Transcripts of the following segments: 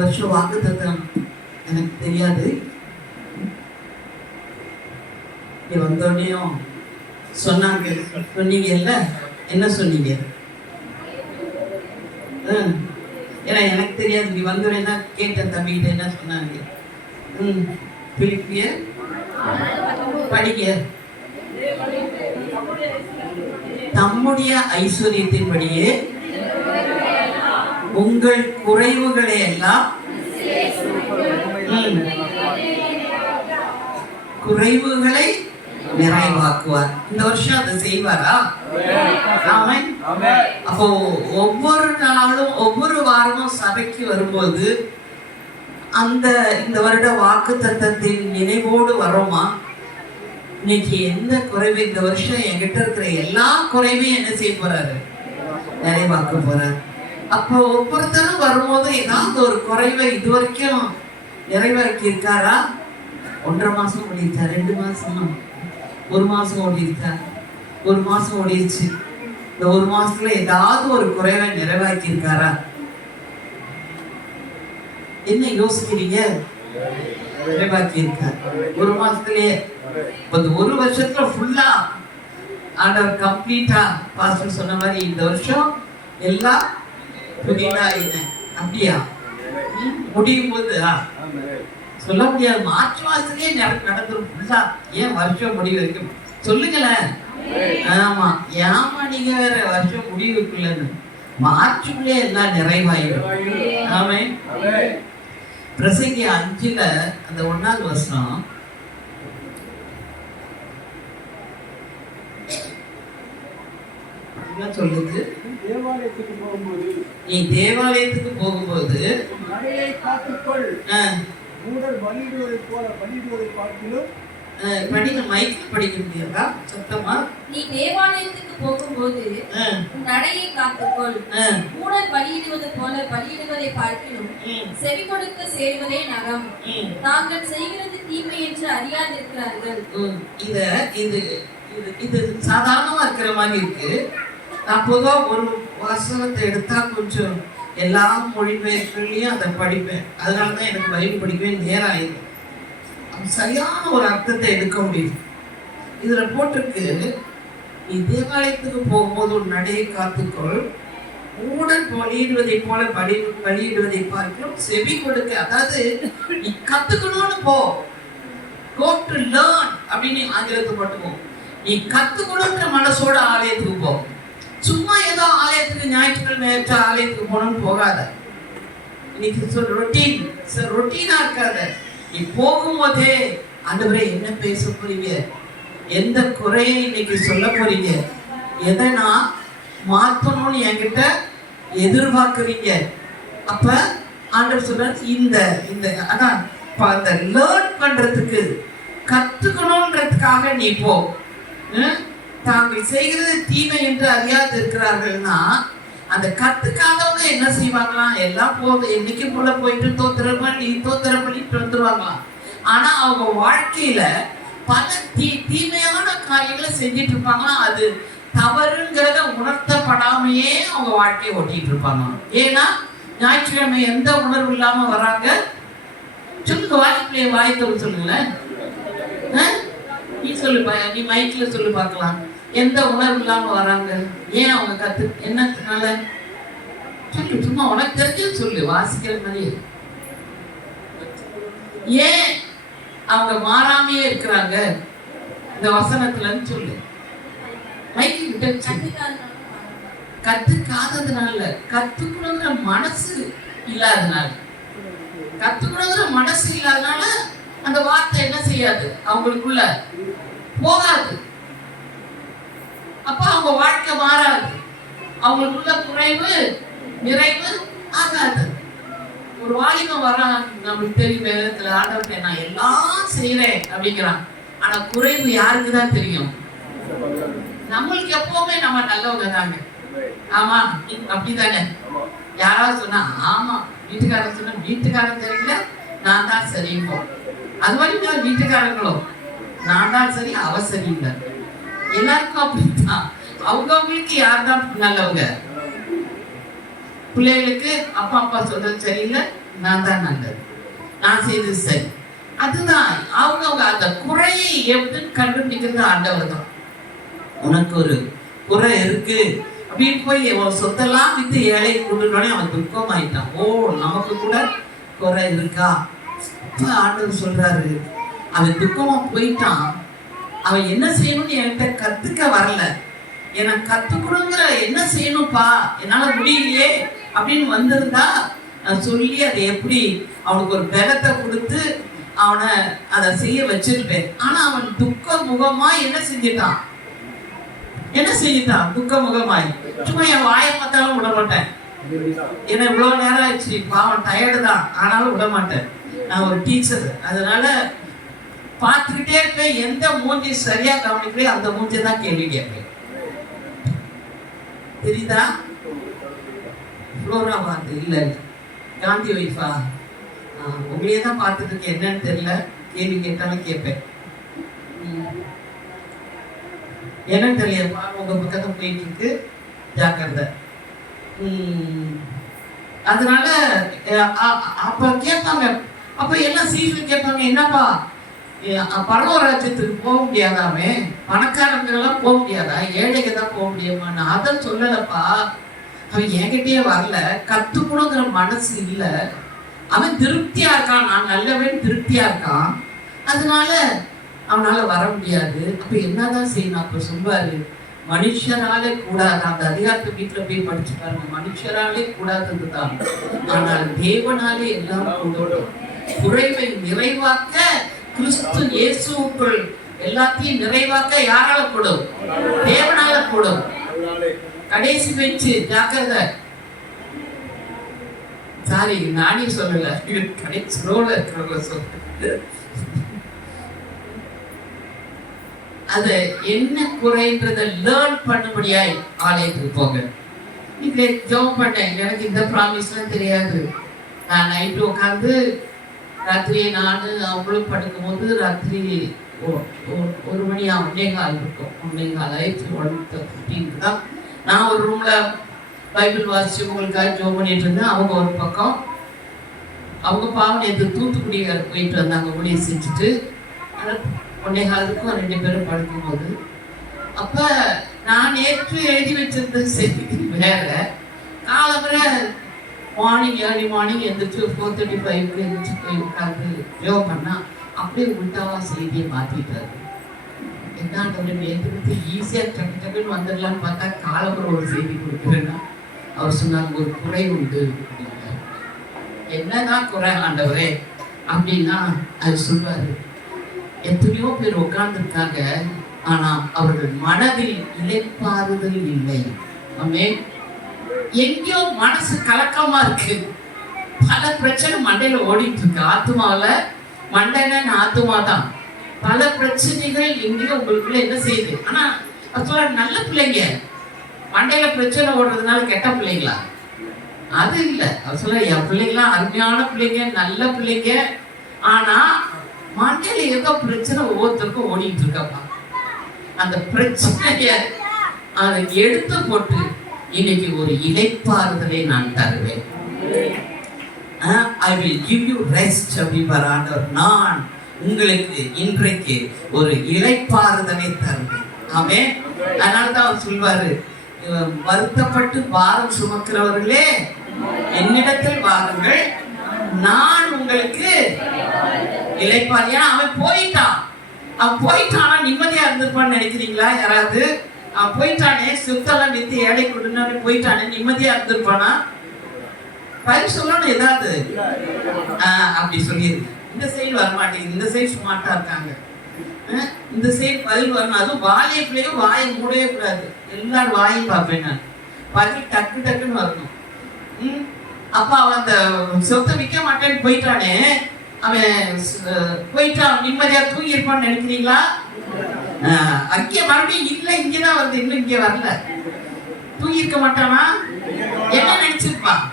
வருஷம் வாக்குத்தத்தம் எனக்கு தெரியாது. இங்க வந்தோடனையும் சொன்னாங்க, சொன்னீங்கல்ல, என்ன சொன்னீங்க? ஏன்னா எனக்கு தெரியாது. நீ வந்தோடனே கேட்டேன் தம்பிகிட்ட என்ன சொன்னாங்க. பிலிப்பியர் படிக்க, தம்முடைய ஐஸ்வர்யத்தின்படியே உங்கள் குறைவுகளை எல்லாம் குறைவுகளை நிறைவாக்குவார். இந்த வருஷம் அதை செய்வாரா? அப்போ ஒவ்வொரு நாளும் ஒவ்வொரு வாரமும் சபைக்கு வரும்போது இந்த வருட வாக்கு தத்தத்தின் நினைவோடு வரோமா? இன்னைக்கு எந்த குறைவு, இந்த வருஷம் என்கிட்ட இருக்கிற எல்லா குறைவையும் என்ன செய்ய போறாரு? நிறைவாக்க போறாரு. அப்போ ஒவ்வொருத்தரும் வரும்போது ஏதாவது ஒரு குறைவை இது வரைக்கும் நிறைவாக்கி இருக்காரா? 1.5 மாசம் ஓடிச்சா, 2 மாசமா, 1 மாசம் ஓடிச்சா, 1 மாசம் ஓடிடுச்சு. இந்த 1 மாசத்துல ஏதாவது ஒரு குறைவை நிறைவாக்கி இருக்காரா? என்ன யோசிக்கிறீங்க? நிறைவாக்கி இருக்கார் 1 மாசத்துலயே. இந்த 1 வருஷத்துல ஃபுல்லா ஆண்டவர் கம்ப்ளீட்டா பாஸ்டர் சொன்ன மாதிரி இந்த வருஷம் எல்லாம் புதிதா இல்லை அப்படியா? முடியும் போது சொல்ல முடியாது. மார்ச் மாசத்துலயே நடந்துரும் ஃபுல்லா. ஏன் வருஷம் முடிவு வரைக்கும் சொல்லுங்களேன். ஆமா, ஏமா நீங்க வேற வருஷம் முடிவுக்குள்ளன்னு, மார்ச்சுக்குள்ளே எல்லாம் நிறைவாயிடும். ஆமே. பிரசங்கி 5ல அந்த 1வது வசனம் என்ன சொல்லுது? நீ தேவாலயத்துக்கு போகும்போது படிக்க, மைக்ல படிக்க முடியாதா? சத்தமா. நீ தேவாலயத்துக்கு போகும்போது நடையை காத்துக்கொள். மூடர் பலியிடுவது போல பலியிடுவதை பார்க்கிலும் செவி கொடுக்க சேருவதே நகம். தாங்கள் செய்கிறது தீமை என்று அறியாதிருக்கிறார்கள். இது சாதாரணமா இருக்கிற மாதிரி இருக்கு. அப்போதான் ஒரு வசனத்தை எடுத்தா கொஞ்சம் எல்லா மொழிபெயர்ப்புலையும் அதை படிப்பேன். அதனாலதான் எனக்கு பைபிள் படிக்கவே நேரம் ஆயிடும். சரியான ஒரு அர்த்தத்தை எடுக்க முடியும். இதுல போட்டிருக்கு, நீ தேவாலயத்துக்கு போகும்போது ஒரு நடையை காத்துக்கொள். ஊடல் பலியிடுவதை போல பலியிடுவதை பார்க்கிறோம் செவி கொடுக்க. அதாவது நீ கத்துக்கணும்னு போ. Go to learn அப்படின்னு ஆங்கிலத்துக்கு போட்டுப்போம். நீ கத்துக்கணுன்ற மனசோட ஆலயத்துக்கு போ. சும்மா ஏதோ ஆலயத்துக்கு ஞாயிற்றுக்கிழமை ஆலயத்துக்கு போகணும்னு போகாத. இன்னைக்கு ரொட்டீனா இருக்காத. நீ போகும்போதே ஆண்டவரே என்ன பேச போறீங்க, எந்த குறையை இன்னைக்கு சொல்ல போறீங்க, எதை நான் மாற்றணும்னு என்கிட்ட எதிர்பார்க்குறீங்க. அப்ப ஆண்டவர் சொல்றார், இந்த அதான் அந்த லேர்ன் பண்றதுக்கு கத்துக்கணும்ன்றதுக்காக நீ போ. தாங்கள் செய்கிறது தீமை என்று அறியாது இருக்கிறார்கள்னா, அந்த கத்துக்காதவங்க என்ன செய்வாங்களாம்? எல்லாம் போதும் என்னைக்கு போல போயிட்டு தோத்திரம் பண்ணிட்டு வந்துருவாங்களாம். ஆனா அவங்க வாழ்க்கையில பல தீமையான காரியங்களை செஞ்சிட்டு இருப்பாங்களாம். அது தவறுங்கிறத உணர்த்தப்படாமையே அவங்க வாழ்க்கையை ஓட்டிட்டு இருப்பாங்க. ஏன்னா ஞாயிற்றுக்கிழமை எந்த உணர்வு இல்லாம வராங்க? சொல்லுங்க, வாய்ப்பிள்ளைய வாய்த்தவங்க சொல்லுங்களேன். நீ சொல்லுப்பா, நீ மைக்ல சொல்லு பார்க்கலாம். எந்த உணர்வு இல்லாம வராங்க? ஏன் அவங்க என்னத்தினால சொல்லு, சும்மா உனக்கு தெரிஞ்சு சொல்லு, வாசிக்கிற மாதிரி. ஏன் அவங்க மாறாமையே இருக்கிறாங்க இந்த வசனத்துலன்னு சொல்லு. மைக்கு கத்துக்காததுனால, கத்துக்கணுங்கிற மனசு இல்லாதனால, அந்த வார்த்தை என்ன செய்யாது, அவங்களுக்குள்ள போகாது. அப்ப அவங்க வாழ்க்கை மாறாது, அவங்களுக்குள்ள குறைவு நிறைவு ஆகாது. ஒரு வாலிபம் வரான், நம்மளுக்கு தெரியும் வேதத்துல, ஆண்டவர்கிட்ட நான் எல்லாம் செய்யறேன் அப்படிங்கிறான். ஆனா குறைவு யாருக்குதான் தெரியும்? நம்மளுக்கு எப்பவுமே நம்ம நல்லவங்க தாங்க. ஆமா, அப்படித்தானே? யாராவது சொன்னா ஆமா, வீட்டுக்காரன் சொன்னா வீட்டுக்காரன் தெரியல, நான் தான் சரிப்போம். அது மாதிரி வீட்டுக்காரங்களும் நான் தான் சரி, அவ சரியில்லை. எல்லாருக்கும் அப்படித்தான். அவங்களுக்கு யார் தான் நல்லவங்க? பிள்ளைகளுக்கு அப்பா சொல்றது சரியில்லை, நான் தான் நல்லது, நான் செய்தது சரி. அதுதான் அவங்க அந்த குறையை எப்படின்னு கண்டுபிடிக்கிறது ஆண்டவர் தான். உனக்கு ஒரு குறை இருக்கு அப்படின்னு போய் சொத்தெல்லாம் வித்து ஏழை கொண்டுட்டோடனே அவன் துக்கம் ஆயிட்டான். ஓ, நமக்கு கூட குறை இருக்கா? ஆண்டவர் சொல்றாரு, அவன் துக்கமா போயிட்டான். அவன் என்ன செய்யணும்னு என்கிட்ட கத்துக்க வரல, எனக்கு கத்துக்கணுங்கிற என்ன செய்யணும்ப்பா என்னால முடியலையே அப்படின்னு வந்திருந்தா நான் சொல்லி அதை எப்படி அவனுக்கு ஒரு பலத்தை கொடுத்து அவனை அதை செய்ய வச்சிருப்பேன். ஆனா அவன் துக்க முகமா என்ன செஞ்சிட்டான்? துக்க முகமாய் சும்மா என் வாயை பார்த்தாலும் விட மாட்டேன். ஏன்னா இவ்வளவு நேரம் ஆயிடுச்சு, பாவம் டயர்டு தான், ஆனாலும் விட மாட்டேன். நான் ஒரு டீச்சர், அதனால பார்த்துக்கிட்டே இருப்பேன். எந்த மூஞ்சி சரியா கவனிக்கிறேன் அந்த மூஞ்சி தான் கேள்வி கேட்பேன். தெரியுதா? ஃப்ளோரா பார்த்து இல்லை காந்தி ஒய்ஃபா, உங்களையே தான் பார்த்துட்டு இருக்கேன், என்னன்னு தெரியல, கேள்வி கேட்டாலும் கேட்பேன். என்னன்னு தெரியலப்பா, உங்க பக்கத்துல போயிட்டு இருக்கு, ஜாக்கிரதை. அதனால அப்ப கேட்பாங்க, அப்ப எல்லாம் சீசன் கேட்பாங்க, என்னப்பா பரலோக ராஜ்யத்துக்கு போக முடியாதாமே, பணக்காரங்க எல்லாம் போக முடியாதா, ஏழைக்கு தான் போக முடியுமா? நான் அதை சொல்லலப்பா, அவன் என்கிட்டயே வரல, கத்துக்கணுங்கிற மனசு இல்லை, அவன் திருப்தியா இருக்கான், நான் நல்லவன் திருப்தியா இருக்கான், அதனால அவனால வர முடியாது. அப்ப என்னதான் செய்யணும்? அப்ப சொல்வாரு, மனுஷராலே கூடாது. அந்த அதிகாரத்தை வீட்டுல போய் படிச்சு பாருங்க, மனுஷராலே கூடாதுதான், ஆனால் தேவனாலே எல்லாம் கூடும். குறைவை நிறைவாக்க கிறிஸ்து இயேசுவுக்குள் எல்லாத்தையும் நிறைவாக்க யாரால கூடும்? தேவனால கூடும். கடைசி பேச்சு, ஜாக்கிரதை. சாரி, நானே சொல்லல, கடைசி ரோல இருக்கிறவங்க சொல்ல. அது என்ன குறைன்றத லேர்ன் பண்ணும்படியாய் ஆலயத்துக்கு போங்க. இப்ப ஜெபம் பண்ணேன், எனக்கு இந்த ப்ராமிஸ்லாம் தெரியாது. நான் நைட்டு உட்காந்து ராத்திரி நானு அவங்களும் படுக்கும் போது ராத்திரி 1 மணி 1:15 இருக்கும், 1:15 ஆயிடுச்சு, 1:15 தான். நான் ஒரு ரூம்ல பைபிள் வாசிச்சு உங்களுக்காக ஜெபம் பண்ணிட்டு இருந்தேன். அவங்க ஒரு பக்கம், அவங்க பாவம் நேற்று தூத்துக்குடி போயிட்டு வந்தாங்க, ஊழியை செஞ்சுட்டு 1:15க்கும் 2 பேரும் படுக்கும்போது, அப்ப நான் நேற்று எழுதி வச்சிருந்த செய்தி வேற. காலம்பரை ஏர்லி மார்னிங் எந்திரிச்சு 4:35 எந்திரிச்சு போய் உட்காந்து ஜெபம் பண்ணா அப்படியே உள்டாவா செய்தியை மாத்திட்டாரு. என்ன நேற்று ஈஸியா டக்கு டக்குன்னு வந்துடலான்னு பார்த்தா காலம்பரை ஒரு செய்தி கொடுக்குறேன்னா அவர் சொன்னாங்க, ஒரு குறை உண்டு. என்னதான் குறை ஆண்டவரே அப்படின்னா அது சொல்வாரு, எத்தனையோ பேர் உட்கார்ந்துருக்காங்க, ஆனா அவர்கள் மனதில் இளைப்பாறுதல் இல்லை. ஆமென். எங்கேயோ மனசு கலக்கமா இருக்கு, பல பிரச்சனை மண்டையில ஓடிட்டு இருக்கு. ஆத்மாவில மண்டைன ஆத்மா தான், பல பிரச்சனைகள் எங்கேயோ உங்களுக்குள்ள என்ன செய்யுது. ஆனா நல்ல பிள்ளைங்க மண்டையில பிரச்சனை ஓடுறதுனால கெட்ட பிள்ளைங்களா? அது இல்லை. அவர் சொல்ல, என் பிள்ளைங்களாம் அருமையான பிள்ளைங்க, நல்ல பிள்ளைங்க, ஆனா மண்டையில ஏதோ பிரச்சனை ஒவ்வொருத்தருக்கும் ஓடிட்டு இருக்கப்பா. அந்த பிரச்சனைய அதை எடுத்து போட்டு இன்னைக்கு ஒரு இளைப்பாறுதலை நான் தருவேன். I will give you rest அப்படிங்கிற ஆண்டவர், நான் உங்களுக்கு இன்றைக்கு ஒரு இளைப்பாறுதலை தருவேன். ஆமென். அதனால தான் அவர் சொல்வாரு, வருத்தப்பட்டு பாரம் சுமக்கிறவர்களே என்னிடத்தில் வாருங்கள், நான் உங்களுக்கு இளைப்பாறு. ஏன்னா அவன் போயிட்டானா நிம்மதியா இருந்திருப்பான்னு நினைக்கிறீங்களா? யாராவது அவன் போயிட்டானே, சொத்தெல்லாம் வித்து ஏழை கொடுன்னு போயிட்டானே, நிம்மதியா இருந்திருப்பானா? பயிர் சொல்லணும் ஏதாவது அப்படி சொல்லியிருக்கு. இந்த சைடு வரமாட்டேங்குது, இந்த சைடு சுமாட்டா இருக்காங்க, இந்த சைடு பதில் வரணும். அதுவும் வாழைய பிள்ளையும் வாயை மூடவே கூடாது, எல்லாரும் வாயும் பார்ப்பேன் நான், பதில் டக்கு டக்குன்னு வரணும். அப்ப அவன் அந்த சொத்தை விற்க மாட்டேன்னு போயிட்டானே, அவன் போயிட்டான், நிம்மதியா தூங்கி இருப்பான்னு நினைக்கிறீங்களா? அங்கே மறுபடியும் இல்லை, இங்கதான் வருது, இன்னும் இங்கே வரல. தூங்கி இருக்க மாட்டானா? என்ன நினைச்சிருப்பான்?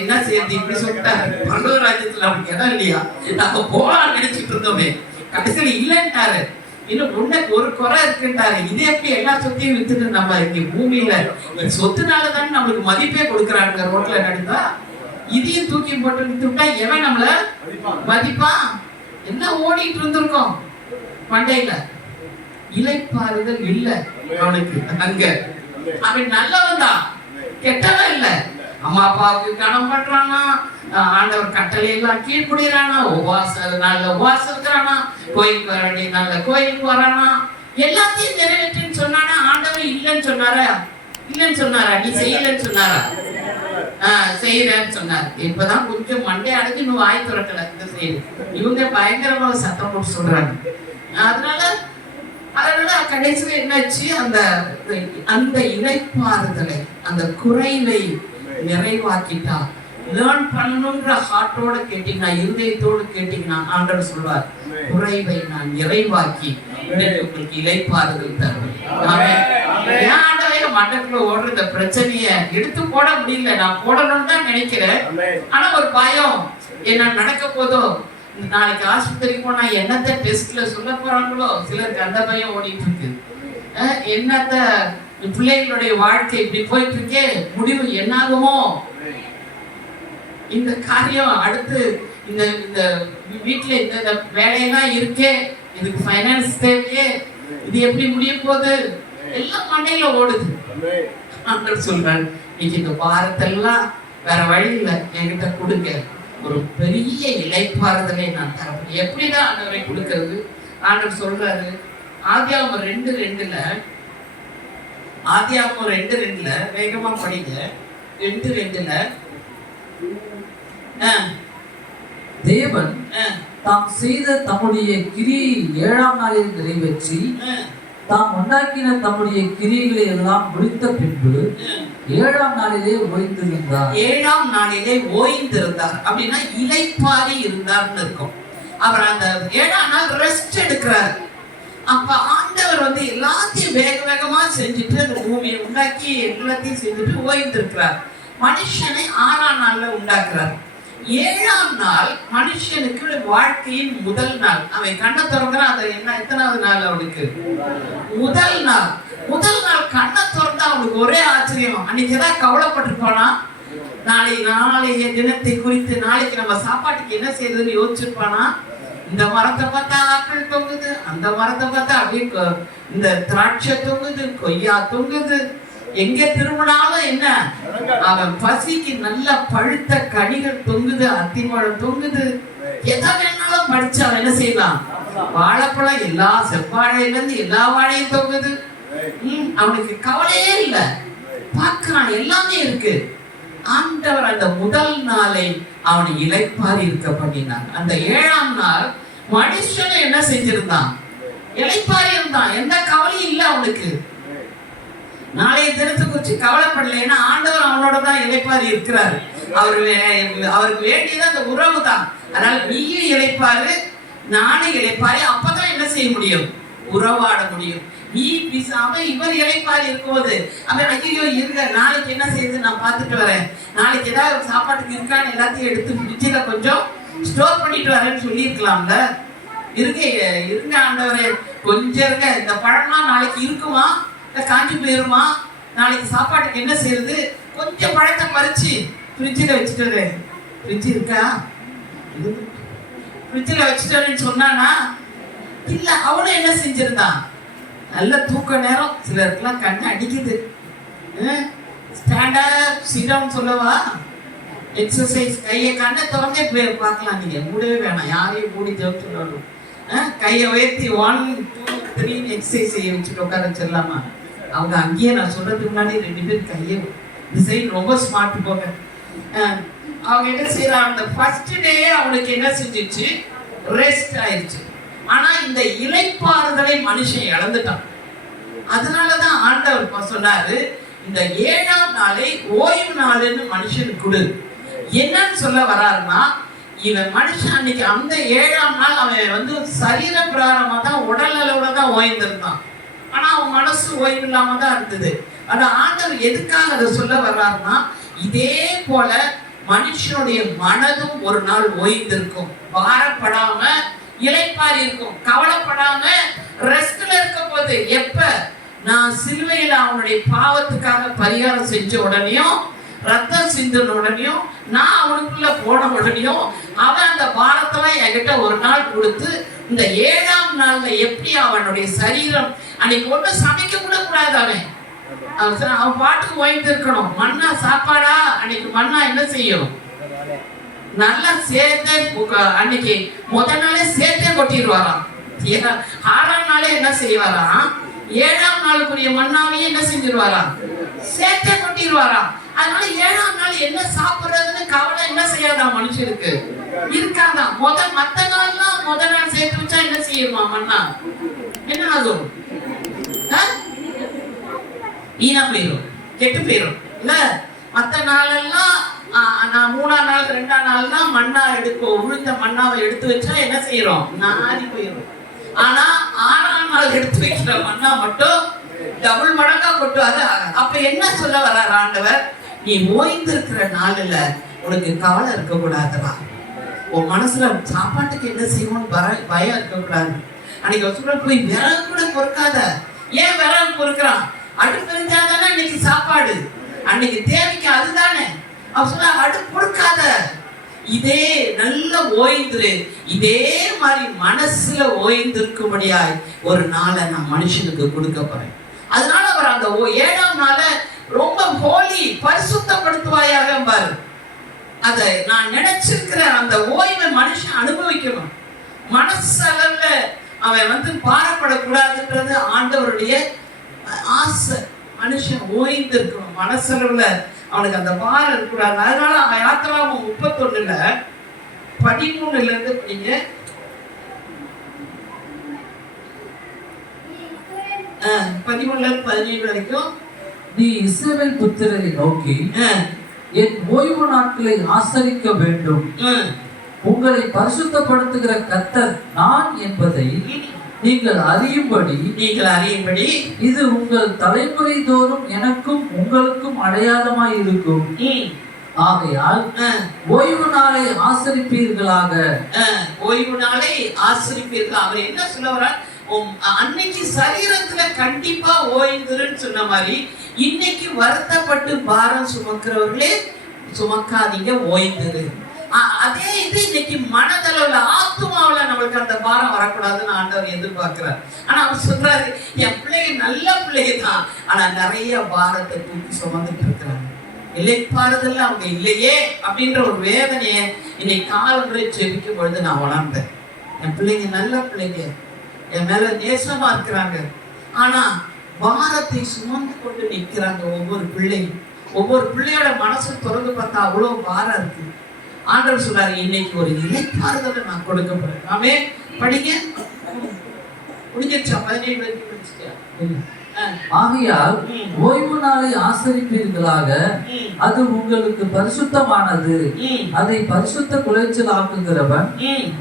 என்ன செய்யறது, இப்படி சொல்லிட்டாரு. பரலோக ராஜ்யத்துல அவனுக்கு இடம் இல்லையா? நாங்க போலான்னு நினைச்சிட்டு இருந்தோமே, கடைசியில இல்லைன்ட்டாரு. இன்னும் உனக்கு ஒரு குறை இருக்குன்றாரு. இது எப்படி எல்லா சொத்தையும் வித்துட்டு நம்ம இங்க பூமியில சொத்துனாலதான் நம்மளுக்கு மதிப்பே கொடுக்குறாங்க. ரோட்ல நடந்தா இதையும் தூக்கி போட்டு விட்டுட்டா எவன் நம்மள மதிப்பா? என்ன ஓடிட்டு இருந்திருக்கோம் மண்டையில. இளைப்பாறுதல் இல்ல அவனுக்கு. அங்க அவன் நல்லவன் தான், கெட்டவன் இல்ல. அம்மா அப்பாவுக்கு கனம் பண்றானா, ஆண்டவர் கட்டளை எல்லாம் கீழ்படுகிறானா, உபவாசம் இருக்கிறானா, கோயிலுக்கு வர வேண்டிய நல்ல கோயிலுக்கு வரானா, எல்லாத்தையும் நிறைவேற்றுன்னு சொன்னானா. ஆண்டவர் இல்லைன்னு சொன்னாரா? இல்லைன்னு சொன்னாரா? நீ செய்யலன்னு சொன்னாரா? செய்யறேன்னு சொன்னார். இப்பதான் கொஞ்சம் மண்டை அடைஞ்சு இன்னும் வாய் துறக்கல இந்த செய்தி. இவங்க பயங்கரமாக சத்தம் போட்டு சொல்றாங்க. அதனால கடைசியில் என்னாச்சு, அந்த இளைப்பாறுதலை, அந்த குறைவை நிறைவாக்கிட்டா. லேர்ன் பண்ணணும்ன்ற ஹார்ட்டோட கேட்டீங்கன்னா, இருதயத்தோடு கேட்டீங்கன்னா, ஆண்டவர் சொல்வார், குறைவை நான் நிறைவாக்கி உங்களுக்கு இளைப்பாறுதல் தருவேன். மண்டலத்துல ஓடுற இந்த பிரச்சனைய எடுத்து போட முடியல. நான் போடணும்னு தான் நினைக்கிறேன். ஆனா ஒரு பயம், என்ன நடக்க போதோ, நாளைக்கு ஆஸ்பத்திரிக்கு போனா என்னத்த டெஸ்ட்ல சொல்ல போறாங்களோ, சிலருக்கு அந்த பயம் ஓடிட்டு இருக்கு. என்னத்த பிள்ளைகளுடைய வாழ்க்கை இப்படி போயிட்டு இருக்கே, முடிவு என்னாகுமோ, இந்த காரியம் அடுத்து இந்த இந்த வீட்டுல இந்த வேலையெல்லாம் இருக்கே, இதுக்கு ஃபைனான்ஸ் தேவையே, இது எப்படி முடிய போகுது, எல்லாம் மண்டையில ஓடுது. சொல்றாங்க, நீங்க இந்த பாரத்தெல்லாம் வேற வழி இல்லை, என்கிட்ட கொடுங்க, ஒரு பெரிய இளைப்பாறுதலை நான் தரேன். எப்படிதான் ஆண்டவரை கொடுக்கிறது? ஆண்டவர் சொல்றாரு ஆதியாகமம் 2:2, ஆதியாகமம் 2:2, வேகமா படிங்க. 2:2 தேவன் தாம் செய்த தம்முடைய கிரியை 7ஆம் நாளில் நிறைவேற்றி தாம் உண்டாக்கின தம்முடைய கிரியைகளை எல்லாம் முடித்த பின்பு 7ஆம் நாளிலே ஓய்ந்திருந்தார். 7ஆம் நாளிலே ஓய்ந்திருந்தார் அப்படின்னா இளைப்பாறி இருந்தார்னு இருக்கும். அவர் அந்த 7ஆம் நாள் ரெஸ்ட் எடுக்கிறார். அப்ப ஆண்டவர் எல்லாத்தையும் வேக வேகமா செஞ்சுட்டு அந்த பூமியை உண்டாக்கி எல்லாத்தையும் செஞ்சுட்டு ஓய்ந்திருக்கிறார். மனுஷனை 6ஆம் நாள்ல உண்டாக்குறார். 7ஆம் நாள் மனுஷனுக்கு வாழ்க்கையின் முதல் நாள். அவன் கண்ணை திறக்கிறான். அது என்ன, எத்தனாவது நாள் அவனுக்கு? முதல் நாள். முதல் நாள் கண்ணை திறந்தா அவனுக்கு ஒரே ஆச்சரியம். அன்னைக்கு ஏதாவது கவலைப்பட்டிருப்பானா? நாளைய தினத்தை குறித்து, நாளைக்கு நம்ம சாப்பாட்டுக்கு என்ன செய்யறதுன்னு யோசிச்சிருப்பானா? இந்த மரத்தை பார்த்தா ஆப்பிள் தொங்குது, அந்த மரத்தை பார்த்தா அப்படியே இந்த திராட்சை தொங்குது, கொய்யா தொங்குது, எங்க திரும்பினாலும் என்ன, அவன் பசிக்கு நல்ல பழுத்த கனிகள் தொங்குது, அத்திமழம் தொங்குது, எதை வேணாலும் படிச்சு அவன் என்ன செய்யலாம். வாழைப்பழம் எல்லா செவ்வாழையில இருந்து எல்லா வாழையும் தொங்குது. அவனுக்கு கவலையே இல்லை, பார்க்கிறான், எல்லாமே இருக்கு. ஆண்டவர் அந்த முதல் நாளை அவனை இளைப்பாறி இருக்க பண்ணினான். அந்த 7ஆம் நாள் மனுஷனை என்ன செஞ்சிருந்தான்? இளைப்பாறி இருந்தான். எந்த கவலையும் இல்லை அவனுக்கு. நாளைய தினத்தை குறிச்சு கவலைப்படல. ஏன்னா ஆண்டவர் அவனோட தான் இளைப்பாறி இருக்கிறாரு. அவருக்கு வேண்டியது அந்த உறவு தான். அதனால நீயும் இளைப்பாரு, நானும் இளைப்பாரு. அப்பதான் என்ன செய்ய முடியும்? உறவாட முடியும். நீ பிசாம இவர் இளைப்பாரி இருக்கும்போது அவன் ஐயோ இருங்க, நாளைக்கு என்ன செய்யுது நான் பார்த்துட்டு வரேன், நாளைக்கு ஏதாவது சாப்பாட்டுக்கு இருக்கான்னு எல்லாத்தையும் எடுத்து ஃப்ரிட்ஜில் கொஞ்சம் ஸ்டோர் பண்ணிட்டு வரேன்னு சொல்லியிருக்கலாம்ல. இருங்க ஆண்டவரே, கொஞ்சம் இருங்க, இந்த பழம்லாம் நாளைக்கு இருக்குமா, இல்லை காஞ்சி போயிருமா, நாளைக்கு சாப்பாட்டுக்கு என்ன செய்யுது, கொஞ்சம் பழத்தை பறிச்சு ஃப்ரிட்ஜில் வச்சுட்டு, ஃப்ரிட்ஜ் இருக்கா, ஃப்ரிட்ஜில் வச்சுட்டேன்னு சொன்னானா? இல்லை, அவனும் என்ன செஞ்சிருந்தான்? நல்ல தூக்க நேரம். சிலருக்குலாம் கண்ணு அடிக்குது. ஸ்டாண்டப் சிடம் சொல்லவா, எக்ஸசைஸ், கையை கண்ணை திறந்தே போய் பார்க்கலாம். நீங்க மூடவே வேணாம், யாரையும் மூடி ஜெபம் சொல்லணும். கையை உயர்த்தி 1 2 3 எக்ஸசைஸ் செய்ய வச்சுட்டு உட்கார வச்சிடலாமா? அவங்க அங்கேயே நான் சொல்றதுக்கு முன்னாடி 2 பேர் கையை டிசைன் ரொம்ப ஸ்மார்ட் போங்க. அவங்க என்ன செய்யறாங்க, அந்த ஃபர்ஸ்ட் டே அவனுக்கு என்ன செஞ்சிச்சு, ரெஸ்ட் ஆயிடுச்சு. ஆனா இந்த இளைப்பாறுதலை மனுஷன் இழந்துட்டான். அதனாலதான் ஆண்டவர் சொன்னாரு, இந்த 7ஆம் நாளை ஓய்வு நாள்னு மனுஷனுக்கு கொடு. என்னன்னு சொல்ல வர்றாருன்னா, இவன் மனுஷன் அன்னைக்கு அந்த 7ஆம் நாள் அவன் சரீர பிரகாரமா தான், உடல் அளவுல தான் ஓய்ந்திருந்தான். ஆனா அவன் மனசு ஓய்வு இல்லாம தான் இருந்தது. ஆனா ஆண்டவர் எதுக்காக அதை சொல்ல வர்றாருன்னா, இதே போல மனுஷனுடைய மனதும் ஒரு நாள் ஓய்ந்திருக்கும். பாரப்படாம இளைப்பாறி இருக்கும். கவலைப்படாம ரெஸ்ட்ல இருக்க போது, எப்ப நான் சிலுவையில அவனுடைய பாவத்துக்காக பரிகாரம் செஞ்ச உடனேயும், ரத்தம் சிந்தின உடனேயும், நான் அவனுக்குள்ள போன உடனேயும், அவன் அந்த பாரத்தெல்லாம் என்கிட்ட ஒரு நாள் கொடுத்து, இந்த 7ஆம் நாள்ல எப்படி அவனுடைய சரீரம், அன்னைக்கு ஒன்றும் சமைக்க கூட கூடாது, அவன் பாட்டுக்கு ஓய்ந்து இருக்கணும். மண்ணா சாப்பாடா, அன்னைக்கு மண்ணா என்ன செய்யும், நல்லா சேர்த்தே அன்னைக்கு முதல் நாளே சேர்த்தே கொட்டிடுவாராம். 6ஆம் நாளே என்ன செய்வாராம், 7ஆம் நாளுக்குரிய மண்ணாவையும் என்ன செஞ்சிருவாராம், சேர்த்தே கொட்டிடுவாராம். அதனால 7ஆம் நாள் என்ன சாப்பிடுறதுன்னு கவலை என்ன செய்யாதான் மனுஷனுக்கு இருக்காதான். மத்த நாள்லாம் முதல் நாள் சேர்த்து வச்சா என்ன செய்யுமா, மண்ணா என்ன ஆகும், வீணா போயிடும், கெட்டு போயிடும் இல்ல. மத்த நாளெல்லாம் நான் 3ஆம் நாள் 2ஆம் நாள் தான் மண்ணா உளுந்த மண்ணாவை எடுத்து வச்சா என்ன செய்யறோம், நாரி போயிடும். ஆனா 6ஆம் நாள் எடுத்து வைக்கிற மண்ணா மட்டும் டபுள் மடங்கா கொட்டுவாரு. அப்ப என்ன சொல்ல வர்றாரு ஆண்டவர், நீ ஓய்ந்து இருக்கிற நாள்ல உனக்கு கவலை இருக்க கூடாதுடா. உன் மனசுல சாப்பாட்டுக்கு என்ன செய்வோம்னு பயம் இருக்கக்கூடாது. அன்னைக்கு சொல்ற போய் விறகு கூட பொறுக்காத. ஏன் விறகு பொறுக்கிறான், அடுப்பு இருந்தாதானே இன்னைக்கு சாப்பாடு, அன்னைக்கு தேவைக்கு அதுதானே. அவ சொல்ல அடுப்பு பொறுக்காத, இதே நல்ல ஓய்ந்துரு. இதே மாதிரி மனசுல ஓய்ந்திருக்கும்படியாய் ஒரு நாளை நான் மனுஷனுக்கு கொடுக்க போறேன். அதனால அவர் அந்த 7ஆம் நாளை ரொம்ப ஹோலி, பரிசுத்தப்படுத்துவாயாக பாரு. அதை நான் நினைச்சிருக்கிற அந்த ஓய்வை மனுஷன் அனுபவிக்கணும். மனசளவுல அவன் பாரப்படக்கூடாதுன்றது ஆண்டவருடைய ஆசை. மனுஷன் ஓய்ந்து இருக்கணும், மனசளவுல அவனுக்கு அந்த பாரம் இருக்கக்கூடாது. அதனால அவன் யாத்திராகமம் 31ல 13ல இருந்து படிங்க. 13ல இருந்து 17 வரைக்கும். நீ இஸ்ரவேல் புத்திரரை நோக்கி, என் ஓய்வு நாட்களை ஆசரிக்க வேண்டும், உங்களை பரிசுத்தப்படுத்துகிற கர்த்தர் நான் என்பதை நீங்கள் அறியும்படி இது உங்கள் தலைமுறை தோறும் எனக்கும் உங்களுக்கும் அடையாளமாய் இருக்கும். ஆகையால் ஓய்வு நாளை ஆசரிப்பீர்களாக. ஓய்வு நாளை ஆசரிப்பீர்கள். அவர் என்ன சொல்ல வர்றார், அன்னைக்கு சரீரத்துல கண்டிப்பா ஓய்ந்துருன்னு சொன்ன மாதிரி, இன்னைக்கு வருத்தப்பட்டு பாரம் சுமக்கிறவர்களே சுமக்காதீங்க, ஓய்ந்துரு. அதே இது இன்னைக்கு மனதளவுல ஆத்மாவில நம்மளுக்கு அந்த பாரம் வரக்கூடாதுன்னு ஆண்டவர் எதிர்பார்க்கிறார். ஆனா அவர் சொல்றாரு, என் பிள்ளைங்க நல்ல பிள்ளைங்க தான், ஆனா நிறைய பாரத்தை தூக்கி சுமந்துட்டு இருக்கிறாங்க, இலைப்பாறுதல்ல அவங்க இல்லையே அப்படின்ற ஒரு வேதனையை இன்னைக்கு காலமுறை ஜெபிக்கும் பொழுது நான் உணர்ந்தேன். என் பிள்ளைங்க நல்ல பிள்ளைங்க, என் மேல நேசமா இருக்கிறாங்க, ஆனா பாரத்தை சுமந்து கொண்டு நிற்கிறாங்க. ஒவ்வொரு பிள்ளையோட மனசு திறந்து பார்த்தா அவ்வளவு பாரம் இருக்கு. ஆண்டவர் சொல்றாரு, இன்னைக்கு ஒரு இலைப்பாறுதலை நான் கொடுக்க போறேன். ஆமே, படிங்க. முடிஞ்சிருச்சா? 17 வரைக்கும் படிச்சிட்டியா? ஆகையால் ஓய்வு நாளை ஆசரிப்பீர்களாக, அது உங்களுக்கு பரிசுத்தமானது, அதை பரிசுத்த குலைச்சல் ஆக்குகிறவன்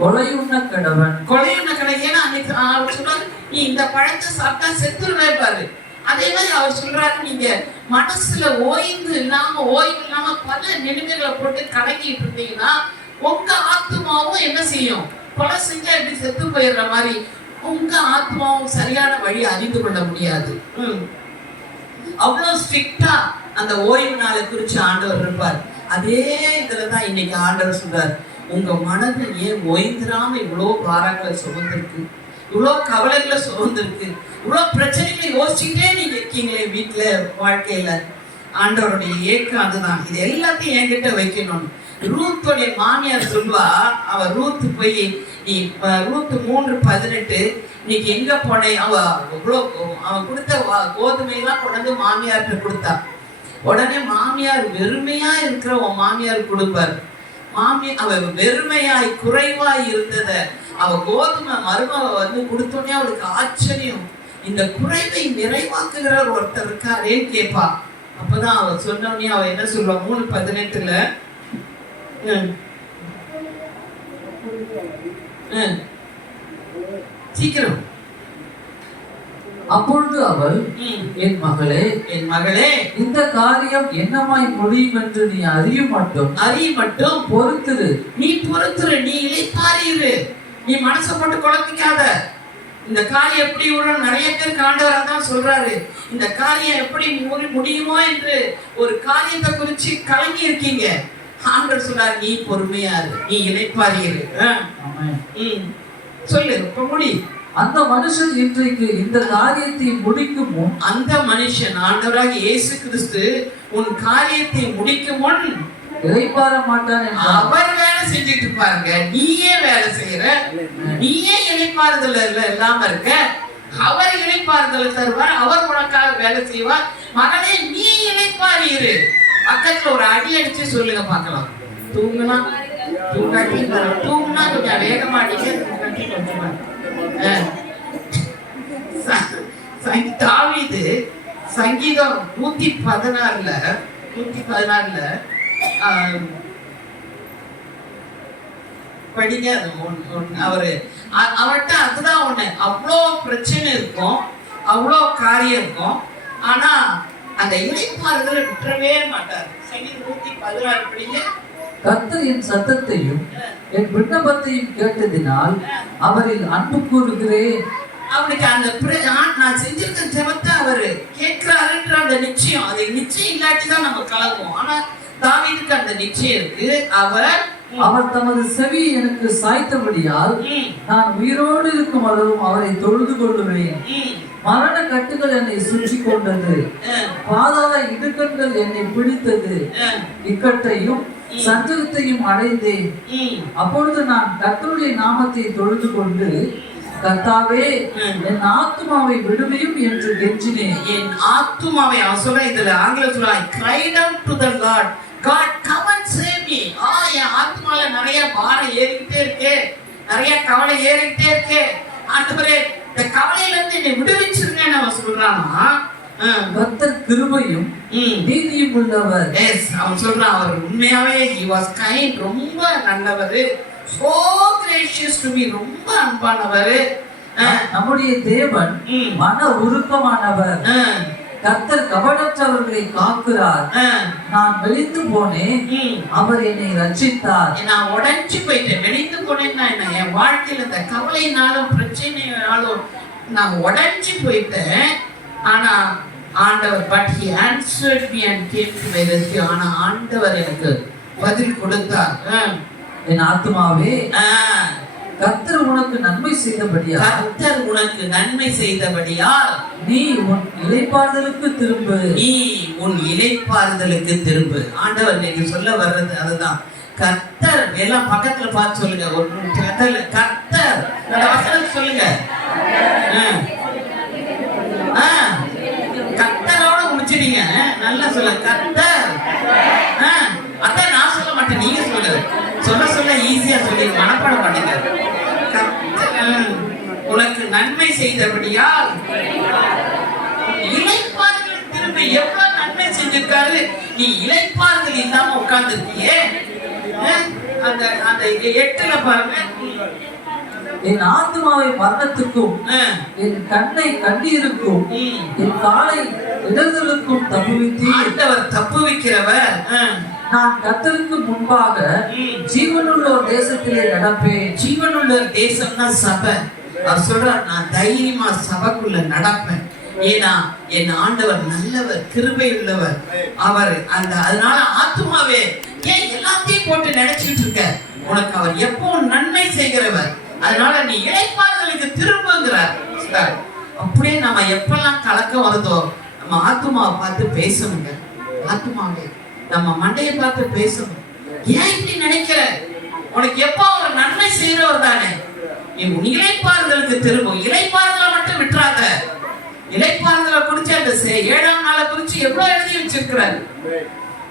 கொலையுண்ண கடவன். கொலையுண்ண கடவன். ஏன்னா அன்னைக்கு அவர் சொல்றாரு, நீ இந்த பழத்தை சாப்பிட்டா செத்துருவே பாரு. அதே மாதிரி அவர் சொல்றாரு, நீங்க மனசுல ஓய்வு இல்லாம பல நினைவுகளை போட்டு கலங்கிட்டு இருந்தீங்கன்னா உங்க ஆத்மாவும் என்ன செய்யும், கொலை செஞ்சா எப்படி செத்து போயிடுற மாதிரி உங்க ஆத்மாவும் சரியான வழி அறிந்து கொள்ள முடியாது. அவ்வளவு ஸ்ட்ரிக்டா அந்த ஓய்வு நாளை குறிச்சு ஆண்டவர் இருப்பார். அதே இதுலதான் இன்னைக்கு ஆண்டவர் சொல்றார், உங்க மனது ஏன் ஓய்ந்திராம இவ்வளவு பாரங்களை சுமந்திருக்கு, இவ்வளவு கவலைகளை சுமந்திருக்கு, இவ்வளவு பிரச்சனைகளை யோசிச்சுக்கிட்டே நீங்க இருக்கீங்களே வீட்டுல வாழ்க்கையில. ஆண்டவருடைய ஏக்கம் அதுதான். இது எல்லாத்தையும் என்கிட்ட வைக்கணும். ரூத்துடைய மாமியார் சொல்வா, அவ ரூத்து போய், நீ ரூத்து 3:18 இன்னைக்கு எங்க போனே, அவன் கொடுத்த கோதுமையெல்லாம் கொண்டு மாமியார்கிட்ட கொடுத்தா. உடனே மாமியார் வெறுமையா இருக்கிற உன் மாமியார் கொடுப்பார். அவ வெறுமையாய் குறைவாய் இருந்தத அவ கோதுமை மருமக கொடுத்தோடனே அவளுக்கு ஆச்சரியம், இந்த குறைவை நிறைவாக்குகிறார் ஒருத்தர் இருக்காரேன்னு கேட்பா. அப்பதான் அவ சொன்னோடனே அவ என்ன சொல்லுவா, 3:18 சீக்கிரம். அப்பொழுது அவள், என் மகளே, இந்த காரியம் என்னமாய் முடியும் என்று நீ அறிய மட்டும் பொறுத்துரு, நீ இளைப்பாறிரு. நீ மனசை போட்டு குழப்பிக்காத. இந்த காரியம் எப்படி விடும், நிறைய பேர் ஆண்டவரா தான் சொல்றாரு, இந்த காரியம் எப்படி முடியுமோ என்று ஒரு காரியத்தை குறிச்சு கலங்கி இருக்கீங்க. ஆண்டவர் சொல்றாரு, நீ பொறுமையா இரு, நீ இளைப்பாறி இரு. சொல்லு இப்ப முடி. அந்த மனுஷன் இன்றைக்கு இந்த காரியத்தை முடிக்கும் முன், அந்த மனுஷன் ஆண்டவராக இயேசு கிறிஸ்து உன் காரியத்தை முடிக்கும் முன் இளைப்பாற மாட்டான். அவர் வேலை செஞ்சுட்டு பாருங்க, நீயே வேலை செய்யற, நீயே இளைப்பாறுதல் இல்லாம இருக்க. அவர் இளைப்பாறுதல் தருவார், அவர் உனக்காக வேலை செய்வார். மகனே நீ இளைப்பாறிரு. பக்கத்துல ஒரு அடி அடிச்சு சொல்லுங்க பார்க்கலாம். தூங்குனா தூங்காட்டி தூங்குனா கொஞ்சம் வேகமா அடிக்க, தூங்காட்டி கொஞ்சமா. தாவீது சங்கீதம் 116ல படிங்க. அவர்கிட்ட அதுதான் ஒண்ணு, அவ்வளோ பிரச்சனை இருக்கும், அவ்வளோ காரியம் இருக்கும், ஆனா அந்த இளைப்பாறுதலை விட்டுறவே மாட்டார். சங்கீதம் 116 படிங்க. கர்த்தர் என் சத்தத்தையும் என் விண்ணப்பத்தையும் கேட்டதினால் அவரில் அன்பு கூறுகிறேன். அவனுக்கு அந்த நான் செஞ்சிருக்க ஜெபத்தை அவரு கேட்கிறாருன்ற அந்த நிச்சயம், அது நிச்சயம் இல்லாட்டிதான் நம்ம கலங்குவோம். ஆனா தாவீதுக்கு அந்த நிச்சயம் இருக்கு. அவர் தமது செவியை எனக்கு சாய்த்தபடியால் நான் உயிரோடு இருக்கும் அளவும் அவரை தொழுது கொள்ளுவேன். மரண கட்டுகள் என்னை சுற்றி கொண்டது, பாதாள இடுக்கண்கள் என்னை பிடித்தது, இக்கட்டையும் சஞ்சலத்தையும் அடைந்தேன். அப்பொழுது நான் கர்த்தருடைய நாமத்தை தொழுது கொண்டு, கர்த்தாவே என் ஆத்துமாவை விடுவையும் என்று கெஞ்சினேன். என் ஆத்துமாவை, அவன் சொல்ற இதுல ஆங்கில சொல்ற, I cried out to the Lord, God come and save me. என் ஆத்துமால நிறைய பாரம் ஏறிக்கிட்டே இருக்கு, நிறைய கவலை ஏறிக்கிட்டே இருக்கு. ஆண்டவரே இந்த கவலையில இருந்து என்னை விடுவிச்சிருங்கன்னு அவன் சொல்றானா. கர்த்தர் கிருபையும் நீதியும் உள்ளவர். அவன் சொல்றான், அவர் உண்மையாவே he was kind, ரொம்ப நல்லவர், so gracious to me, ரொம்ப அன்பானவர். நம்முடைய தேவன் மன உருக்கமானவர். கர்த்தர் கபடற்றவர்களை காக்கிறார். நான் மெலிந்து போனேன், அவர் என்னை ரட்சித்தார். நான் உடைஞ்சு போயிட்டேன். மெலிந்து போனேன்னா என்ன, என் வாழ்க்கையில இந்த கவலையினாலும் பிரச்சனையினாலும் நான் உடைஞ்சு போயிட்டேன். ஆனா ஆண்டவர், but he answered me and came to my rescue. ஆனா ஆண்டவர் எனக்கு பதில் கொடுத்தார். என் ஆத்துமாவே கர்த்தர் உனக்கு நன்மை செய்தபடியால், கர்த்தர் உனக்கு நன்மை செய்தபடியால் நீ உன் இளைப்பாறுதலுக்கு திரும்பு, நீ உன் இளைப்பாறுதலுக்கு திரும்பு. ஆண்டவர் நீங்க சொல்ல வர்றது அதுதான். கர்த்தர் எல்லாம் பக்கத்துல பார்த்து சொல்லுங்க, ஒரு கர்த்தர் அந்த வசனத்தை சொல்லுங்க. கர்த்தரோட முடிச்சிட்டீங்க, நல்லா சொல்ல கர்த்தர். அதான் நான் சொல்ல மாட்டேன், நீங்க சொல்லுங்க. சொல்ல ஈஸியா சொல்லி மனப்பாட மாட்டீங்க. உனக்கு நன்மை செய்தபடியால் இளைப்பாறுதல் திரும்ப. எவ்வளவு நன்மை செஞ்சிருக்காரு, நீ இளைப்பாறுதல் இல்லாம உட்கார்ந்து இருக்கியே. அந்த 8ல பாருங்க, என் ஆத்மாவை மரணத்துக்கும் என் கண்ணை கண்ணீருக்கும் என் காலை இடர்களுக்கும் தப்புவித்தீர். ஆண்டவர் தப்புவிக்கிறவர். நான் கர்த்தருக்கு முன்பாக ஜீவனுள்ளோர் தேசத்திலே நடப்பேன். ஜீவனுள்ளோர் தேசம்னா சபை. அவர் சொல்றார், நான் தைரியமா சபைக்குள்ள நடப்பேன். ஏன்னா என் ஆண்டவர் நல்லவர், கிருபை உள்ளவர். அவர் அதனால ஆத்துமாவே ஏன் எல்லாத்தையும் போட்டு நினைச்சிட்டு இருக்க, உனக்கு அவர் எப்பவும் நன்மை செய்கிறவர். அதனால நீ இளைப்பாறுதலுக்கு திரும்புங்கிறார். அப்படியே நம்ம எப்பெல்லாம் கலக்கம் வருதோ நம்ம ஆத்துமாவை பார்த்து பேசணுங்க. ஆத்துமாவே நம்ம மண்டையை பார்த்து பேசணும். ஏன் இப்படி நினைக்கிற, உனக்கு எப்போ ஒரு நன்மை செய்யறவர் தானே. நீ உன் இளைப்பாறுதலுக்கு திரும்பும். இளைப்பாறுதலை மட்டும் விட்டுறாத. இளைப்பாறுதலை குறிச்சு அந்த 7ஆம் நாளை குறிச்சு எவ்வளவு எழுதி வச்சிருக்கிறார்.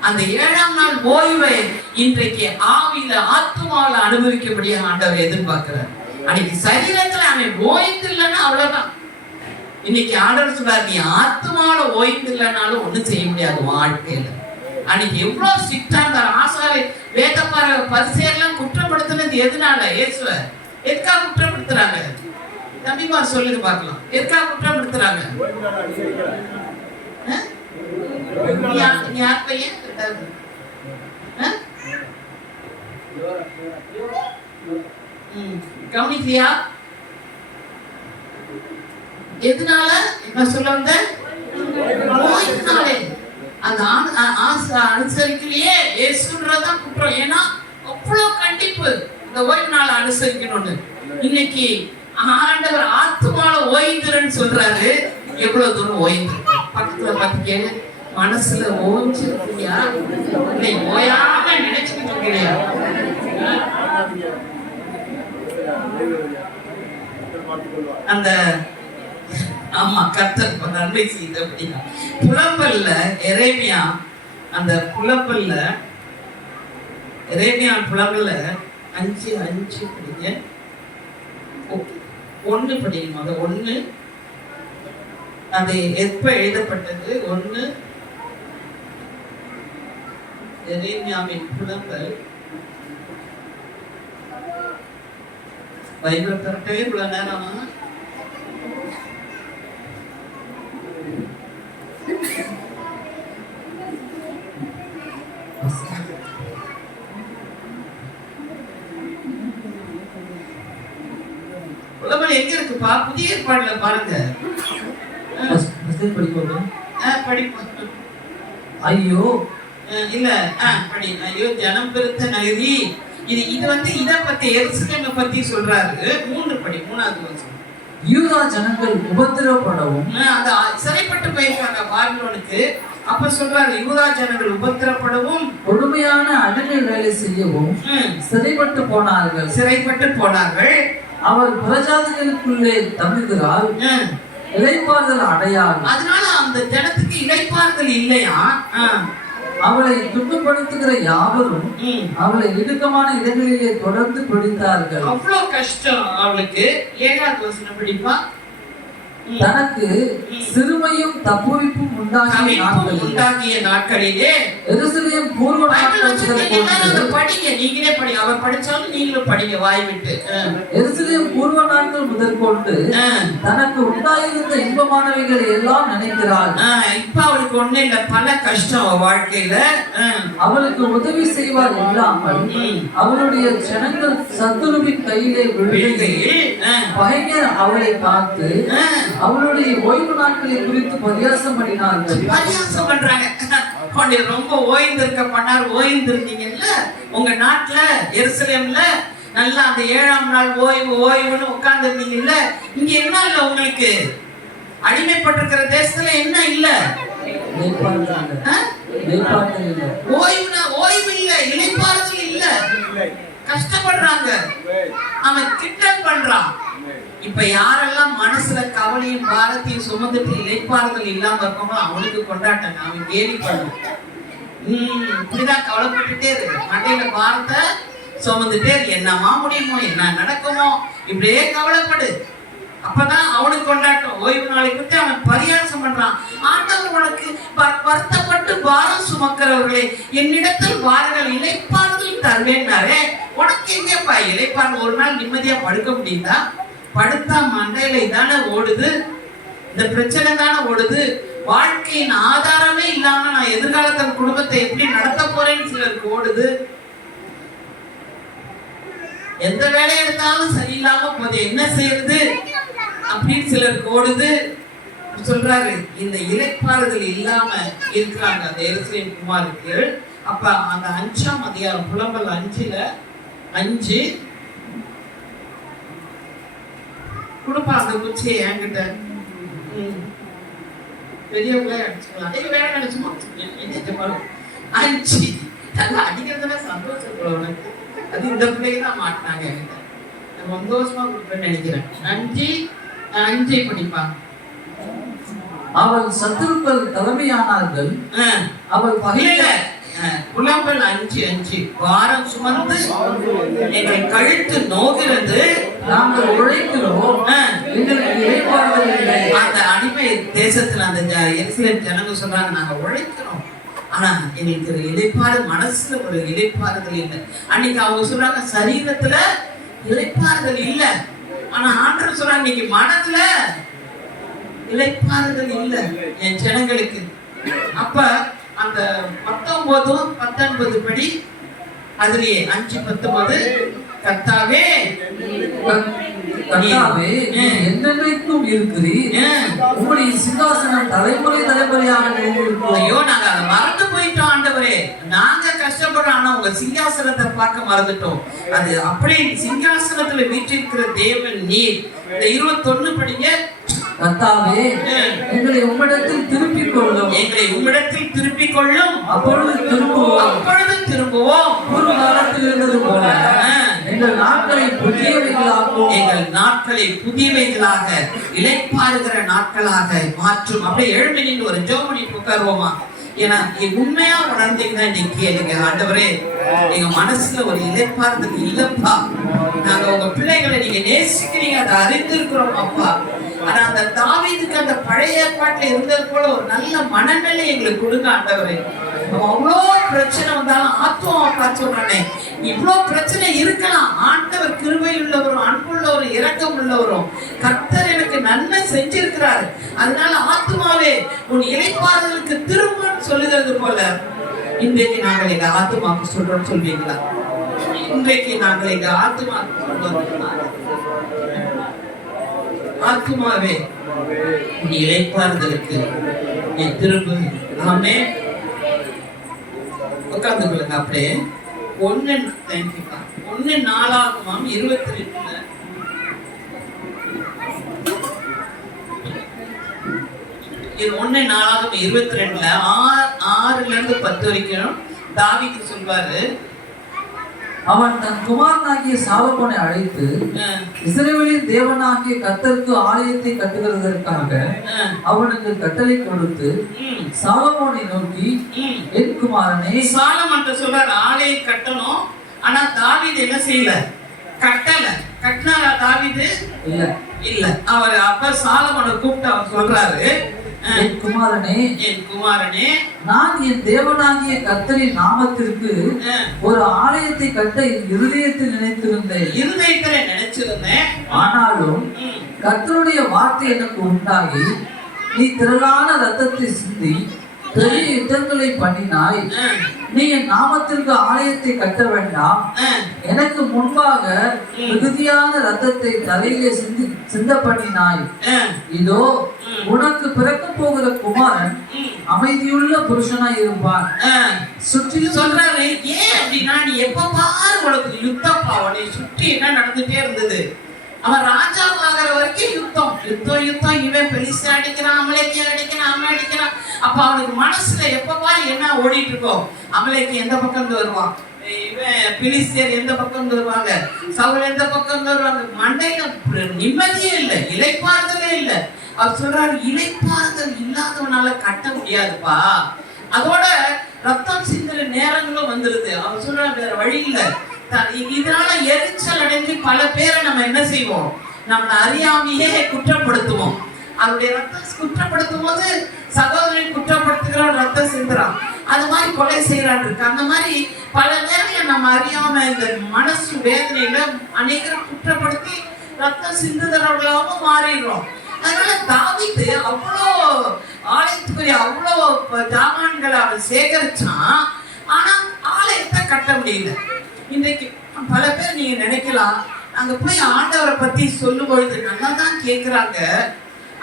அந்த 7ஆம் நாள் ஓய்வை இன்றைக்கு ஆவியில ஆத்துமாவில அனுபவிக்கபடியா ஆண்டவர் எதிர்பார்க்கிறார். அன்னைக்கு சரீரத்துல அவன் ஓய்ந்து இல்லைன்னா அவ்வளவுதான். இன்னைக்கு ஆண்டவர் சொல்றாரு, நீ ஆத்துமாவில ஓய்ந்து இல்லைன்னாலும் ஒண்ணும் செய்ய முடியாது வாழ்க்கையில. அன்னைக்கு எவ்வளவு ஸ்ட்ரிக்டா இருந்தார் ஆசாரி. வேதப்பார பரிசேயர்லாம் குற்றப்படுத்தினது எதனால? இயேசுவ எதுக்காக குற்றப்படுத்துறாங்க? தம்பிமார் சொல்லுங்க பார்க்கலாம், எதுக்காக குற்றப்படுத்துறாங்க? யார் பையன்? கவனிக்கலையா? எதனால என்ன சொல்ல வந்த? ஓய்வுனாலே. அந்த அனுசரிக்கலையே இயேசுன்றதான் குற்றம். ஏன்னா அவ்வளவு கண்டிப்பு இந்த ஓய்வு நாளை அனுசரிக்கணும்னு. இன்னைக்கு ஆண்டவர் ஆத்துமால ஓய்ந்துருன்னு சொல்றாரு. எவ்வளவு தூரம் ஓய்ந்து பக்கத்துல பார்த்து கேளு, மனசுல ஓய்ஞ்சிருக்கியா? இல்லை ஓயாம நினைச்சுக்கிட்டு இருக்கிறியா? அந்த ஆமா கர்த்தர் நன்மை செய்தபடியா புலம்பல்ல எரேமியா, அந்த புலம்பல்ல எரேமியா புலம்பல்ல 5:5 படிங்க. 1 படிங்க. அது 1 அது எப்ப எழுதப்பட்டது? 1 எரேமியாவின் புலம்பல். பைபிள் கரெக்டாக இவ்வளவு நேரம் புலம்பல் எங்க இருக்குப்பா? புதிய ஏற்பாடுல பாருங்க. படிப்போம். ஐயோ இல்ல படி. ஐயோ ஜனம் பெருத்த நகரி. இது வந்து இத பத்தி எருசலேமை பத்தி சொல்றாரு. 3 படி. 3வது வசனம். யூதா ஜனங்கள் உபத்திரப்படவும், அந்த சிறைப்பட்டு போயிருக்காங்க பாபிலோனுக்கு. அப்ப சொல்றாரு யூதா ஜனங்கள் உபத்திரப்படவும், கொடுமையான அடிமை வேலை செய்யவும் சிறைப்பட்டு போனார்கள். அவர் பிரஜாதிகளுக்குள்ளே தங்குகிறார், இளைப்பாறுதல் அடையாது. அதனால அந்த ஜனத்துக்கு இளைப்பாறுதல் இல்லையா? அவளை துன்பப்படுத்துகிற யாவரும் அவளை இடுக்கமான இடங்களிலே தொடர்ந்து பிடித்தார்கள். அவ்வளவு கஷ்டம் அவளுக்கு. 7வது வசனம் படிப்பா. தனக்கு சிறுமையும் தப்புவிப்பும் உண்டாகிய நாட்களிலே எருசலேம் பூர்வ படிங்க. நீங்களே படி. அவர் படிச்சாலும் நீங்களும் படிங்க வாய் விட்டு. எருசலேம் பூர்வ நாட்கள் முதற்கொண்டு தனக்கு உண்டாயிருந்த இன்பமானவைகளை எல்லாம் நினைக்கிறாள். இப்ப அவளுக்கு ஒண்ணு இல்ல, பல கஷ்டம் வாழ்க்கையில. அவளுக்கு உதவி செய்வார் இல்லாமல் அவளுடைய ஜனங்கள் சத்துருவின் கையிலே விழுகையில் பகைஞர் அவளை பார்த்து அவளுடைய ஓய்வு நாட்களை குறித்து பரியாசம் பண்ணினார்கள். பரியாசம் பண்றாங்க. ரொம்ப ஓய்ந்திருக்க பண்ணார். ஓய்ந்திருந்தீங்கல்ல உங்க நாட்டுல எருசலேம்ல, நல்லா அந்த 7ஆம் நாள் ஓய்வுன்னு உட்கார்ந்து இருந்தீங்கல்ல. இங்க என்ன இல்ல உங்களுக்கு? அடிமைப்பட்டிருக்கிற தேசத்துல என்ன இல்ல? ஓய்வு இல்ல, இளைப்பாறுதல் இல்ல. கஷ்டப்படுறாங்க. அவன் கிண்டல் பண்றான். இப்ப யாரெல்லாம் மனசுல கவலையும் பாரத்தையும் சுமந்துட்டு இளைப்பாறுதல் இல்லாம இருக்கோமோ அவனுக்கு கொண்டாட்டாங்க. அவன் கேலி பண்ணுவான். இப்படிதான் கவலைப்பட்டுட்டே இருக்கு, மண்டையில பாரத்தை சுமந்துட்டே இருக்கு. என்னமா முடியுமோ, என்ன நடக்குமோ, இப்படியே கவலைப்படு. அப்பதான் அவனுக்கு கொண்டாட்டம். ஓய்வு நாளை குறித்து அவன் பரியாசம் பண்றான். ஆண்டவர் உனக்கு வருத்தப்பட்டு பாரம் சுமக்கிறவர்களே என்னிடத்தில் வாருங்கள், இளைப்பாறுதல் தருவேன்னாரே. உனக்கு எங்கப்பா இளைப்பாறுதல்? ஒரு நாள் நிம்மதியா படுக்க முடியுதா? படுத்தா மண்டையில இதானே ஓடுது, இந்த பிரச்சனை தானே ஓடுது. வாழ்க்கையின் ஆதாரமே இல்லாம நான் எதிர்காலத்தில் குடும்பத்தை எப்படி நடத்த போறேன்னு சிலருக்கு ஓடுது. எந்த வேலையை எடுத்தாலும் சரியில்லாம போது என்ன செய்யறது அப்படின்னு சிலருக்கு ஓடுது. சொல்றாரு இந்த இளைப்பாறுதல் இல்லாம இருக்கிறாங்க அந்த எருசலேம் குமாருக்கு. அப்ப அந்த 5ஆம் அதிகாரம் புலம்பல் 5 கொடுப்பா அந்த குச்சியை என்கிட்ட. பெரியவங்களே அடிச்சுக்கலாம். வேற நினைச்சுமா 5 நல்லா அடிக்கிறதுல சந்தோஷம் உனக்கு. அது இந்த பிள்ளைங்க தான் மாட்டினாங்க என்கிட்ட. நான் சந்தோஷமா கொடுப்பேன்னு நினைக்கிறேன். 5 படிப்பாங்க. அவள் சத்துருக்கள் தலைமையானார்கள். அவள் பகையில புலம்பல் 5 வாரம் சுமந்து எங்கள் கழுத்து நோகிறது, நாங்கள் உழைக்கிறோம், எங்களுக்கு இளைப்பாறுதல் இல்லை. அந்த அடிமை தேசத்துல அந்த எருசலேம் ஜனங்க சொல்றாங்க நாங்க உழைக்கிறோம், ஆனா எங்களுக்கு ஒரு இளைப்பாறு, மனசுல ஒரு இளைப்பாறுதல் இல்லை. அன்னைக்கு அவங்க சொல்றாங்க சரீரத்துல இளைப்பாறுதல் இல்ல, ஆனா ஆண்டவர் சொல்றாங்க இன்னைக்கு மனதுல இளைப்பாறுதல் இல்ல என் ஜனங்களுக்கு. அப்ப அந்த 19-19 படி அதுலயே 5:19 கர்த்தாவே கர்த்தாவே, நீர் என்றென்றைக்கும் இருக்கிறீர். உம்முடைய சிங்காசனம் தலைமுறை தலைமுறையாக நிலைத்திருக்கும். ஐயோ, நாங்க அதை மறந்து போயிட்டோம் ஆண்டவரே. நாங்க கஷ்டப்படுறோம், ஆனா உங்க சிங்காசனத்தை பார்க்க மறந்துட்டோம். அது அப்படியே சிங்காசனத்துல வீற்றிருக்கிற தேவன் நீர். இந்த 21 படிங்க. கர்த்தாவே, எங்களை உம்மிடத்தில் திருப்பிக் கொள்ளும். எங்களை உம்மிடத்தில் திருப்பிக் கொள்ளும். அப்பொழுது திரும்புவோம். பூர்வ காலத்தில் இருந்தது போல எங்கள் நாட்களை புதியவைகளாகவும், எங்கள் நாட்களை புதியவைகளாக, இளைப்பாறுகிற நாட்களாக மாற்றும். அப்படியே எழுந்து நின்று ஒரு ஜெபம் பண்ணி உட்காருவோமா? ஏன்னா உண்மையா உணர்ந்தீங்கன்னா இன்னைக்கு கேளுங்க, ஆண்டவரே எங்க மனசுல ஒரு இளைப்பாறுதல் இல்லப்பா. நாங்க உங்க பிள்ளைகளை நீங்க நேசிக்கிறீங்க, அதை அறிந்திருக்கிறோம் அப்பா. ஆனா அந்த தாவீதுக்கு அந்த பழைய ஏற்பாட்டுல இருந்தது போல ஒரு நல்ல மனநிலை எங்களுக்கு கொடுங்க ஆண்டவரே. அவ்வளோ பிரச்சனை வந்தாலும் ஆத்துவம் பார்த்து சொல்றானே, இவ்வளோ பிரச்சனை இருக்கலாம், ஆண்டவர் கிருபை உள்ளவரும் அன்புள்ளவரும் இரக்கம் உள்ளவரும் கர்த்தர் எனக்கு நன்மை செஞ்சிருக்கிறாரு. அதனால ஆத்துமாவே உன் இளைப்பாறுதலுக்கு திரும்பன்னு சொல்லுகிறது போல இன்றைக்கு நாங்கள் எங்க ஆத்துமாக்கு சொல்றோம் சொல்வீங்களா? இன்றைக்கு நாங்கள் எங்க ஆத்துமாக்கு சொல்றோம், ஆத்துமாவே உன் இளைப்பாறுதலுக்கு நீ திரும்ப. ஆமே, உட்கார்ந்து கொள்ளுங்க. அப்படியே 1 நாளாகமம் 22 இது 1 நாளாகமம் 22 6ல இருந்து 10 வரைக்கும் தாவீது சொல்வாரு. அவன் தன் குமாரனாகிய சாலமோனை அழைத்து இஸ்ரவேலின் தேவனாகிய கர்த்தருக்கு ஆலயத்தை கட்டுகிறதற்காக அவனுக்கு கட்டளை கொடுத்து சாலமோனை நோக்கி, என் குமாரனே, சாலமோன் சொல்றாரு ஆலயம் கட்டணும். ஆனா தாவீது என்ன செய்யல? கட்டினாரா தாவீது? இல்ல. அவர் அப்ப சாலமோனை கூப்பிட்டு அவர் சொல்றாரு, என் குமாரனே, நான் என் தேவனாகிய கர்த்தரின் நாமத்திற்கு ஒரு ஆலயத்தை கட்ட இருதயத்தில் நினைச்சிருந்தேன். ஆனாலும் கர்த்தருடைய வார்த்தை எனக்கு உண்டாகி, நீ திரளான ரத்தத்தை சிந்தி பெரிய யுத்தங்களை பண்ணினாய். நீ என் நாமத்திற்கு ஆலயத்தை கட்ட வேண்டாம். எனக்கு முன்பாக மிகுதியான ரத்தத்தை தலையிலே சிந்த பண்ணினாய். இதோ உனக்கு பிறக்க போகிற குமாரன் அமைதியுள்ள புருஷனாய் இருப்பான். சுற்றி சொல்றாரு. ஏன் அப்படின்னா, நீ எப்ப பாரு உனக்கு யுத்தப்பா, உன்னை சுற்றி என்ன நடந்துட்டே இருந்தது. அவன் ராஜாவாகிற வரைக்கும் யுத்தம். இவன் பெலிஸ்தீனை அடிக்கிறான், அமலேக்கியை அடிக்கிறான், அவன் அடிக்கிறான். அப்ப அவனுக்கு மனசுல எப்பப்பா என்ன ஓடிட்டு இருக்கோம்? அமலேக்கி எந்த பக்கம் இருந்து வருவான், இவன் பெலிஸ்தியர் எந்த பக்கம் இருந்து வருவாங்க, சவுல் எந்த பக்கம் இருந்து வருவாங்க. மண்டையில நிம்மதியே இல்லை, இளைப்பாறுதலே இல்லை. அவர் சொல்றாரு, இளைப்பாறுதல் இல்லாதவனால கட்ட முடியாதுப்பா. அதோட ரத்தம் சிந்துற நேரங்களும் வந்துருது. அவர் சொல்றாரு, வேற வழி இல்லை. இதனால எரிச்சல் அடைஞ்சு பல பேரை நம்ம என்ன செய்வோம்? நம்ம அறியாமையே குற்றப்படுத்துவோம். அவருடைய ரத்தம் குற்றப்படுத்தும் போது சகோதரி குற்றப்படுத்துகிறோம், ரத்தம் சிந்துறான். அது மாதிரி கொலை செய்யறான் இருக்கு. அந்த மாதிரி பல நேரங்கள் நம்ம அறியாம இந்த மனசு வேதனையில அநேகரும் குற்றப்படுத்தி ரத்தம் சிந்துகிறவர்களாகவும் மாறிடுறோம். அதனால தாவீது அவ்வளோ ஆலயத்துக்குரிய அவ்வளோ ஜாமான்களை அவன் சேகரிச்சான். ஆனா ஆலயத்தை கட்ட முடியல. இன்றைக்கு பல பேர் நீங்க நினைக்கலாம், அங்க போய் ஆண்டவரை பத்தி சொல்லும் பொழுது நல்லா தான் கேட்கிறாங்க,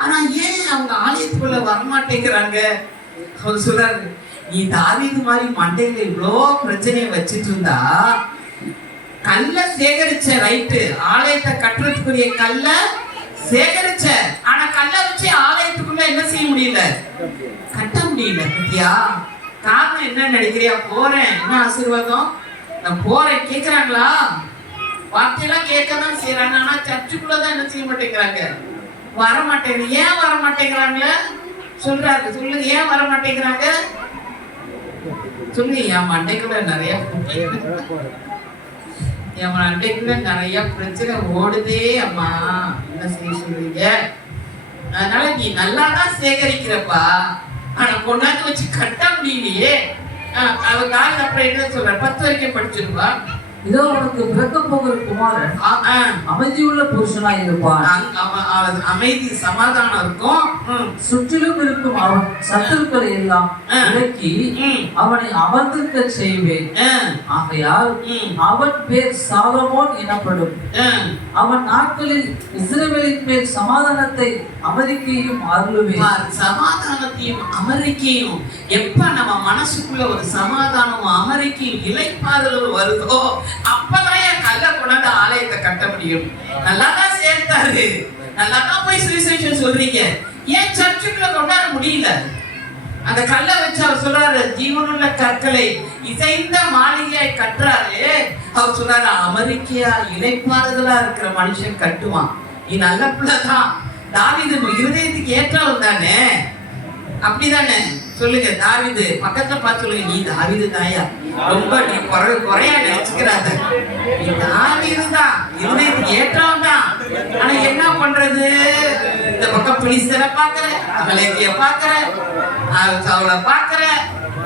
ஆனா ஏன் அவங்க ஆலயத்துக்குள்ள வரமாட்டேங்கிறாங்க? அவர் சொல்றாரு, நீ தாவீது மாதிரி மண்டையில இவ்வளோ பிரச்சனையை வச்சுட்டு இருந்தா, கல்ல சேகரிச்ச, ரைட்டு, ஆலயத்தை கட்டுறதுக்குரிய கல்ல சேகரிச்ச, ஆனா கல்ல வச்சு ஆலயத்துக்குள்ள என்ன செய்ய முடியல? கட்ட முடியல. பத்தியா காரணம் என்ன நினைக்கிறியா? போறேன், என்ன ஆசீர்வாதம், நான் போறேன் கேட்கிறாங்களா? வார்த்தையெல்லாம் கேட்கதான் செய்யறாங்க. ஆனா சர்ச்சுக்குள்ளதான் என்ன செய்ய மாட்டேங்கிறாங்க? வர மாட்டேங்க. ஏன் வர மாட்டேங்கிறாங்கள சொல்றாரு. சொல்லுங்க, ஏன் வர மாட்டேங்கிறாங்க? சொல்லுங்க. என் மண்டைக்குள்ள நிறைய பிரச்சனை ஓடுதே அம்மா, என்ன செய்ய சொல்றீங்க? அதனால நீ நல்லாதான் சேகரிக்கிறப்பா, ஆனா கொண்டாந்து வச்சு கட்ட முடியலையே. அவ காலையில் அப்புறம் என்ன சொல்ற, 10 வரைக்கும் படிச்சிருப்பா. இதோ உனக்கு பிறக்க போகிற குமாரன் அமைதியுள்ள புருஷனாய் இருப்பான். அமைதி சமாதானம் இருக்கும். சுற்றிலும் இருக்கும் அவன் சத்துருக்களை எல்லாம் விலக்கி அவனை அமர்ந்திருக்க செய்வேன். ஆகையால் அவன் பேர் சாலமோன் எனப்படும். அவன் நாட்களில் இஸ்ரவேலின் மேல் சமாதானத்தை அமெரிக்கையும் அருளுவேன். சமாதானத்தையும் அமெரிக்கையும் எப்ப நம்ம மனசுக்குள்ள ஒரு சமாதானமும் அமெரிக்கையும் இளைப்பாறுதல் வருதோ அப்பதான் என் கல்ல கொண்டாந்து ஆலயத்தை கட்ட முடியும். நல்லாதான் சேர்த்தாரு, நல்லாதான் போய் சுவிசேஷம் சொல்றீங்க, ஏன் சர்ச்சுக்குள்ள கொண்டாட முடியல? அந்த கல்லை வச்சு அவர் சொல்றாரு, ஜீவனுள்ள கற்களை இசைந்த மாளிகையாய் கட்டுறாரு. அவர் சொல்றாரு, அமெரிக்கையா இளைப்பாறுதலா இருக்கிற மனுஷன் கட்டுவான். நீ நல்ல பிள்ளைதான், தாவீது இருதயத்துக்கு ஏற்றவன் தானே, அப்படிதானே? சொல்லுங்க, தாவீது பக்கத்துல பார்த்து சொல்லுங்க, நீ தாவீது தாயா, ரொம்ப நீ குறையா நினைச்சுக்கிறாத, நீ தாவீது தான், இருதயத்துக்கு ஏற்றவன் தான். ஆனா என்ன பண்றது, இந்த பக்கம் பிலிஸ்தரை பாக்குற, அமலேக்கிய பாக்குற, அவளை பாக்குற,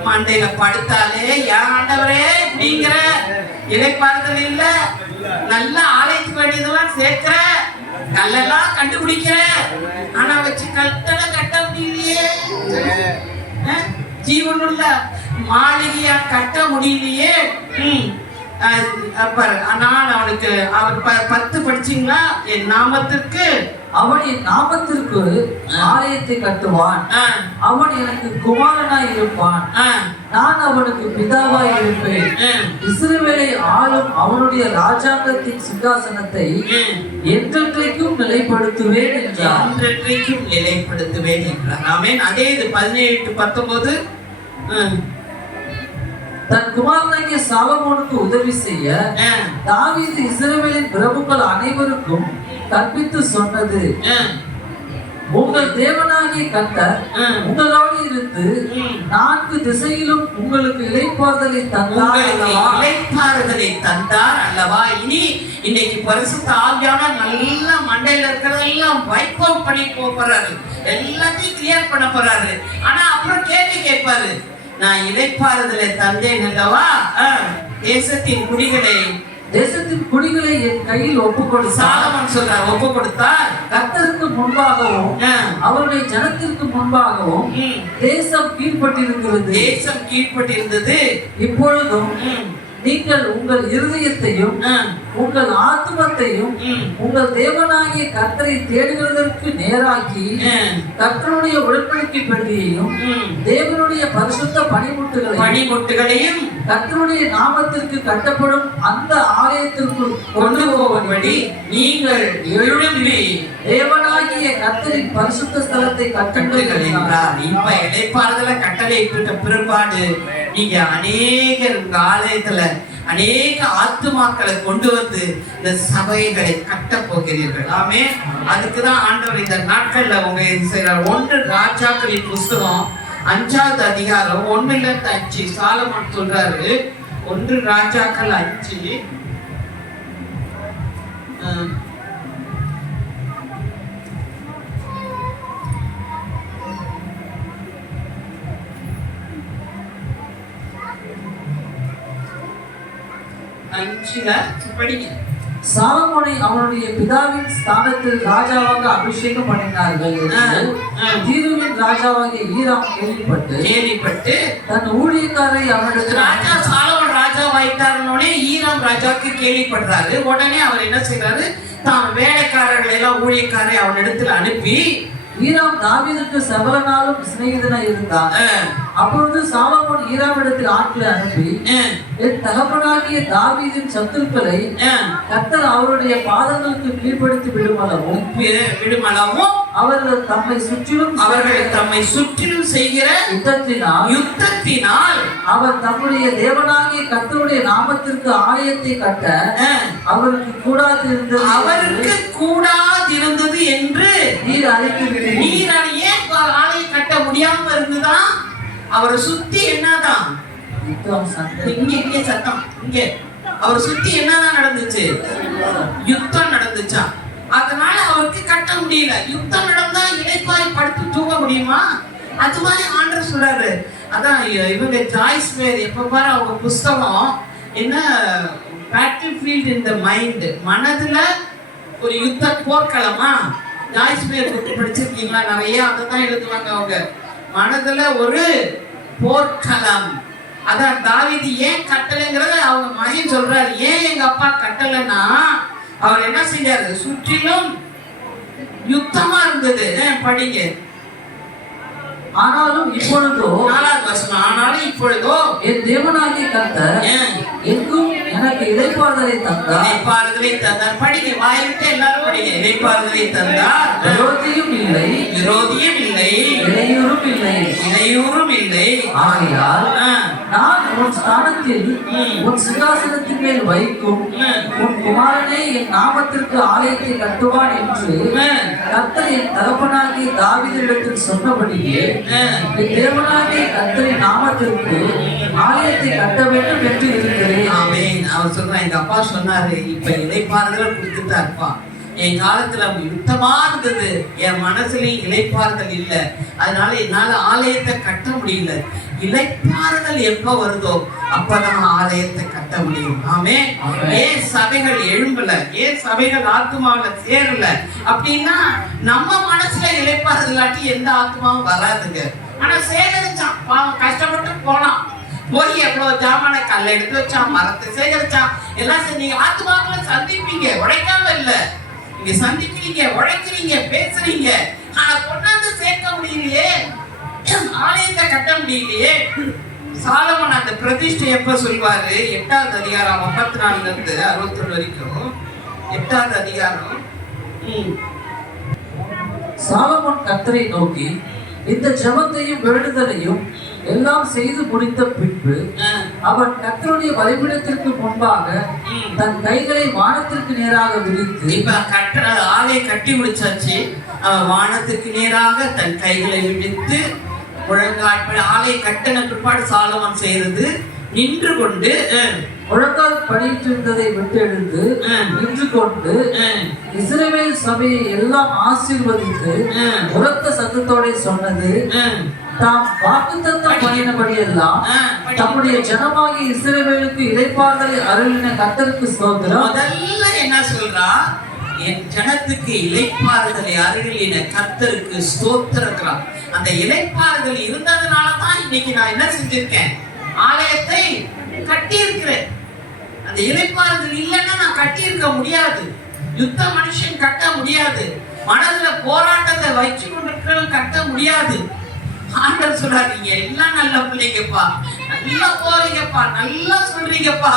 மண்டையில படுத்தாலே என் ஆண்டவரே அப்படிங்கிற, இளைப்பாறுதல் இல்ல, நல்ல ஆலயத்துக்கு வேண்டியதெல்லாம் சேர்க்கிற, கல்லெல்லாம் கண்டுபிடிக்கிற, ஆனா வச்சு கட்டளை கட்ட முடியலையே, ஜீவனுள்ள மாளிகையா கட்ட முடியலையே. நான் அவனுக்கு அவர் 10 படிச்சீங்களா, என் நாமத்திற்கு அவன் என் நாமத்திற்கு ஆலயத்தை கட்டுவான். அவன் எனக்கு குமாரனாய் இருப்பான். நான் அவனுக்கு பிதாவாய் இருப்பேன். இஸ்ரவேலை ஆளும் அவனுடைய ராஜாங்கத்தின் சிங்காசனத்தை என்றென்றைக்கும் நிலைப்படுத்துவேன் என்றார். என்றென்றைக்கும் நிலைப்படுத்துவேன் என்றார். ஆமென். அதே இது 17-19. தன் குமாரனாகிய சாலமோனுக்கு உதவி செய்ய தாவீது இஸ்ரவேலின் பிரபுக்கள் அனைவருக்கும் கற்பித்து சொன்னது, உங்கள் தேவனாகிய கர்த்தர் உங்களோடு இருந்து 4 திசையிலும் உங்களுக்கு இளைப்பாறுதலை தந்தார் அல்லவா? இனி இன்னைக்கு பரிசுத்த ஆவியானவர் நல்ல மண்டையில இருக்கிறதெல்லாம் வைப் அவுட் பண்ணி போறாரு, எல்லாத்தையும் கிளியர் பண்ண போறாரு. ஆனா அப்புறம் கேள்வி கேட்பாரு, நான் இளைப்பாறுதலை தந்தேன் அல்லவா? தேசத்தின் குடிகளை என் கையில் ஒப்புக்கொடு. சாலமோன் சொல்றார், ஒப்பு கொடுத்தார். கர்த்தருக்கு முன்பாகவும் அவருடைய ஜனத்திற்கு முன்பாகவும் தேசம் கீழ்ப்பட்டிருந்தது. இப்பொழுதும் நீங்கள் உங்கள் இருதயத்தையும் உங்கள் ஆத்துமத்தையும் உங்கள் தேவனாகிய கர்த்தரை தேடுகிறதற்கு நேராக்கி கர்த்தருடைய உடன்படிக்கை பெட்டியையும் தேவனுடைய பரிசுத்த பணிமுட்டுகளையும் கர்த்தருடைய நாமத்திற்கு கட்டப்படும் அந்த ஆலயத்திற்கு கொண்டு போகும்படி நீங்கள் எழும்பி தேவனாகிய கர்த்தரின் பரிசுத்த ஸ்தலத்தை கட்டுங்கள் என்றார். இப்ப இளைப்பாறுதல கட்டளை இட்ட பிற்பாடு நீங்க அநேகர் உங்க ஆலயத்துல அநேக ஆத்துமாக்களை கொண்டு வந்து இந்த சபைகளை கட்ட போகிறீர்கள். ஆமே. அதுக்குதான் ஆண்டவர் இந்த நாட்கள்ல உங்க 1 ராஜாக்களின் புஸ்தகம் 5வது அதிகாரம் 1-5 சாலமோன் சொல்றாரு. 1 ராஜாக்கள் 5 சாலமோனை அவனுடைய பிதாவின் ஸ்தானத்தில் ராஜாவாக அபிஷேகம் பண்ணினார்கள். தீருவின் ராஜாவாகிய ஈராம் கேள்விப்பட்டு தன் ஊழியக்காரை அவனிடத்தில் ராஜா சாலமோன் ராஜாவாயிட்டாருன்னே ஈராம் ராஜாவுக்கு கேள்விப்படுறாரு. உடனே அவர் என்ன செய்யறாரு, தான் வேலைக்காரர்களை எல்லாம் ஊழியக்காரை அவனிடத்தில் அனுப்பி, ஈராம் தாவீதுக்கு சகல நாளும் சிநேகிதனாய் இருந்தான். அப்பொழுது சாலமோன் ஈராமிடத்தில் ஆட்களை அனுப்பி, என் தகப்பனாகிய தாவீதின் சத்துருக்களை கர்த்தர் அவருடைய பாதங்களுக்கு கீழ்ப்படுத்தி விடுமளவும் அவர்கள் தம்மை சுற்றிலும் செய்கிற யுத்தத்தினால் அவர் தம்முடைய தேவனாகிய கர்த்தருடைய நாமத்திற்கு ஆலயத்தை கட்ட அவருக்கு கூடாதிருந்தது என்று நீர் அறிந்து ஏன் ஆலயம் கட்ட முடியாம இருந்துதான்? அவரை சுத்தி என்னதான் இங்க சத்தம், இங்க அவரை சுத்தி என்னதான் நடந்துச்சு? யுத்தம் நடந்துச்சா? அதனால அவருக்கு கட்ட முடியல. யுத்தம் நடந்தா இளைப்பாய் படுத்து தூங்க முடியுமா? அது மாதிரி ஆண்டவர் சொல்றாரு. அதான் இவங்க ஜாய்ஸ் வேர் எப்ப பாரு அவங்க புஸ்தகம் என்ன பேட்டில்ஃபீல்ட் இன் த மைண்ட், மனதுல ஒரு யுத்த போர்க்களமா. ஜாய்ஸ்பியர் புக்கு படிச்சிருக்கீங்களா? நிறைய அதை தான் எழுதுவாங்க அவங்க. மனதுல ஒரு போர்க்களம். அதான் தாவீது ஏன் கட்டளைங்கிறத அவங்க மகன் சொல்றாரு. ஏன் எங்க அப்பா கட்டளைன்னா, அவர் என்ன செஞ்சாரு, சுற்றிலும் யுத்தமா இருந்தது. படிங்க. ஆனாலும் இப்பொழுதோ, 4வது வசனம், ஆனாலும் இப்பொழுதோ என் தேவனாகிய கர்த்தர் எங்கும் எனக்கு இளைப்பாறுதலை தந்தார். இளைப்பாறுதலை தந்தார். படிங்க, வாயிட்டு எல்லாரும் படிங்க. இளைப்பாறுதலை தந்தார். விரோதியும் இல்லை, விரோதியும் இல்லை, இடையூறும் இல்லை, இடையூறும் இல்லை. ஆகையால் நான் உன் ஸ்தானத்தில் உன் சிங்காசனத்தின் மேல் வைக்கும் உன் குமாரனே என் நாமத்திற்கு ஆலயத்தை கட்டுவான் என்று கர்த்தர் என் தகப்பனாகிய தாவீதிடத்தில் சொன்னபடியே என் தேவனாகிய கர்த்தரின் நாமத்திற்கு ஆலயத்தை கட்ட வேண்டும் என்று இருக்கிறேன். ஆமென். அவர் சொல்றான், எங்க அப்பா சொன்னாரு, இப்ப இளைப்பாறுதல் கொடுத்துட்டாருப்பா. என் காலத்துல யுத்தமா இருந்தது, என் மனசுலயும் இளைப்பாறுதல் இல்ல, அதனால என்னால ஆலயத்தை கட்ட முடியல. இளைப்பாறுதல் எப்ப வருதோ அப்பதான் ஆலயத்தை கட்ட முடியும். ஆமென். ஏன் சபைகள் எழும்பல, ஏன் சபைகள் ஆத்துமாவில சேரல அப்படின்னா, நம்ம மனசுல இளைப்பாறுதலாட்டி எந்த ஆத்துமாவும் வராதுங்க. ஆனா சேகரிச்சான், பாவம் கஷ்டப்பட்டு போனான், போய் எவ்வளவு ஜாமான கல்ல எடுத்து வச்சான், மரத்தை சேகரிச்சான், எல்லாம் செஞ்சீங்க. ஆத்துமாக்களை சந்திப்பீங்க, உழைக்காம இல்ல, நீங்க சந்திக்கிறீங்க, உழைக்கிறீங்க, பேசுறீங்க, ஆனா கொண்டாந்து சேர்க்க முடியலையே, ஆலயத்தை கட்ட முடியலையே. சாலமன் அந்த பிரதிஷ்டை எப்ப சொல்வாரு? 8வது அதிகாரம் 54 இருந்து 61 வரைக்கும். 8வது அதிகாரம். சாலமோன் கர்த்தரை நோக்கி இந்த ஜெபத்தையும் வேண்டுதலையும் எல்லாம் செய்து முடித்த பின்பு அவன் கர்த்தருடைய பலிபீடத்திற்கு முன்பாக தன் கைகளை வானத்திற்கு நேராக விரித்து, இப்ப கட்ட ஆலய கட்டி முடிச்சாச்சு, அவன் வானத்துக்கு நேராக தன் கைகளை விரித்து முழங்கால். ஆலய கட்டின பிற்பாடு சாலமன் செய்யறது நின்று கொண்டு முழங்கால் படித்திருந்ததை விட்டு எழுந்து நின்று கொண்டு இஸ்ரவேல் சபையை எல்லாம் ஆசீர்வதித்து உரத்த சத்தத்தோட சொன்னது, தாம் வாக்குத்தத்தம் பண்ணினபடி எல்லாம் தம்முடைய ஜனமாகிய இஸ்ரவேலுக்கு இளைப்பாறுதலை அருளின கர்த்தருக்கு ஸ்தோத்திரம். முதல்ல என்ன சொல்றா? என் ஜனத்துக்கு இளைப்பாறுதலை அருளின கர்த்தருக்கு ஸ்தோத்திரம். அந்த இளைப்பாறுதல் இருந்ததுனாலதான் இன்னைக்கு நான் என்ன செஞ்சிருக்கேன், ஆலயத்தை கட்டி இருக்கிறேன். அந்த இளைப்பாறுதல் இல்லைன்னா நான் கட்டி இருக்க முடியாது. யுத்த மனுஷன் கட்ட முடியாது, மனதுல போராட்டத்தை வச்சு கொண்டிருக்க கட்ட முடியாது. ஆண்டவர் சொல்றாரு, நீங்க எல்லாம் நல்ல பிள்ளைங்கப்பா, நல்லா போறீங்கப்பா, நல்லா சொல்றீங்கப்பா,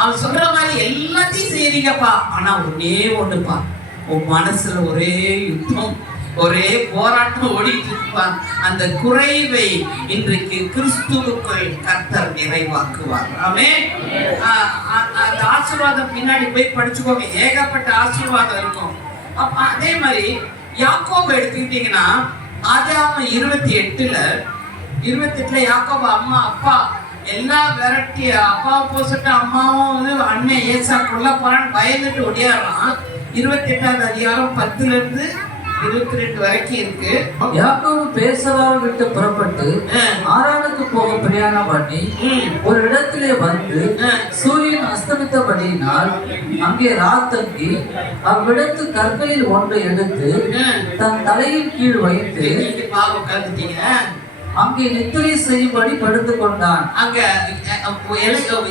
அவன் சொல்ற மாதிரி எல்லாத்தையும் செய்றீங்கப்பா, ஆனா ஒன்னே ஒண்ணுப்பா, உன் மனசுல ஒரே யுத்தம், ஒரே போராட்டம் ஓடிட்டு இருப்பான். அந்த குறைவை இன்றைக்கு கிறிஸ்துவுக்குள் கர்த்தர் நிறைவாக்குவார். ஆமென். அந்த ஆசீர்வாதம் பின்னாடி போய் படிச்சுக்கோங்க, ஏகப்பட்ட ஆசீர்வாதம் இருக்கும். அதே மாதிரி யாக்கோபு எடுத்துக்கிட்டீங்கன்னா, ஆதியாகமம் 28ல யாக்கோபு அம்மா அப்பா எல்லாம் விரட்டி, அப்பாவை போச்சுட்டு அம்மாவும் அண்ணன் ஏசா கொல்ல போறான்னு பயந்துட்டு ஒடியாடுறான். 28வது அதிகாரம் 10ல இருந்து 22 வரைக்கும் இருக்கு. யாக்கோபு பேசலால் விட்டு புறப்பட்டு ஆரானுக்கு போக பிரயாணம் பண்ணி ஒரு இடத்திலே வந்து சூரியன் அஸ்தமித்தபடியினால் அங்கே ராத்தங்கி அவ்விடத்து கற்களில் ஒன்றை எடுத்து தன் தலையின் கீழ் வைத்து அங்கே நித்திரை செய்யும்படி படுத்து கொண்டான். அங்க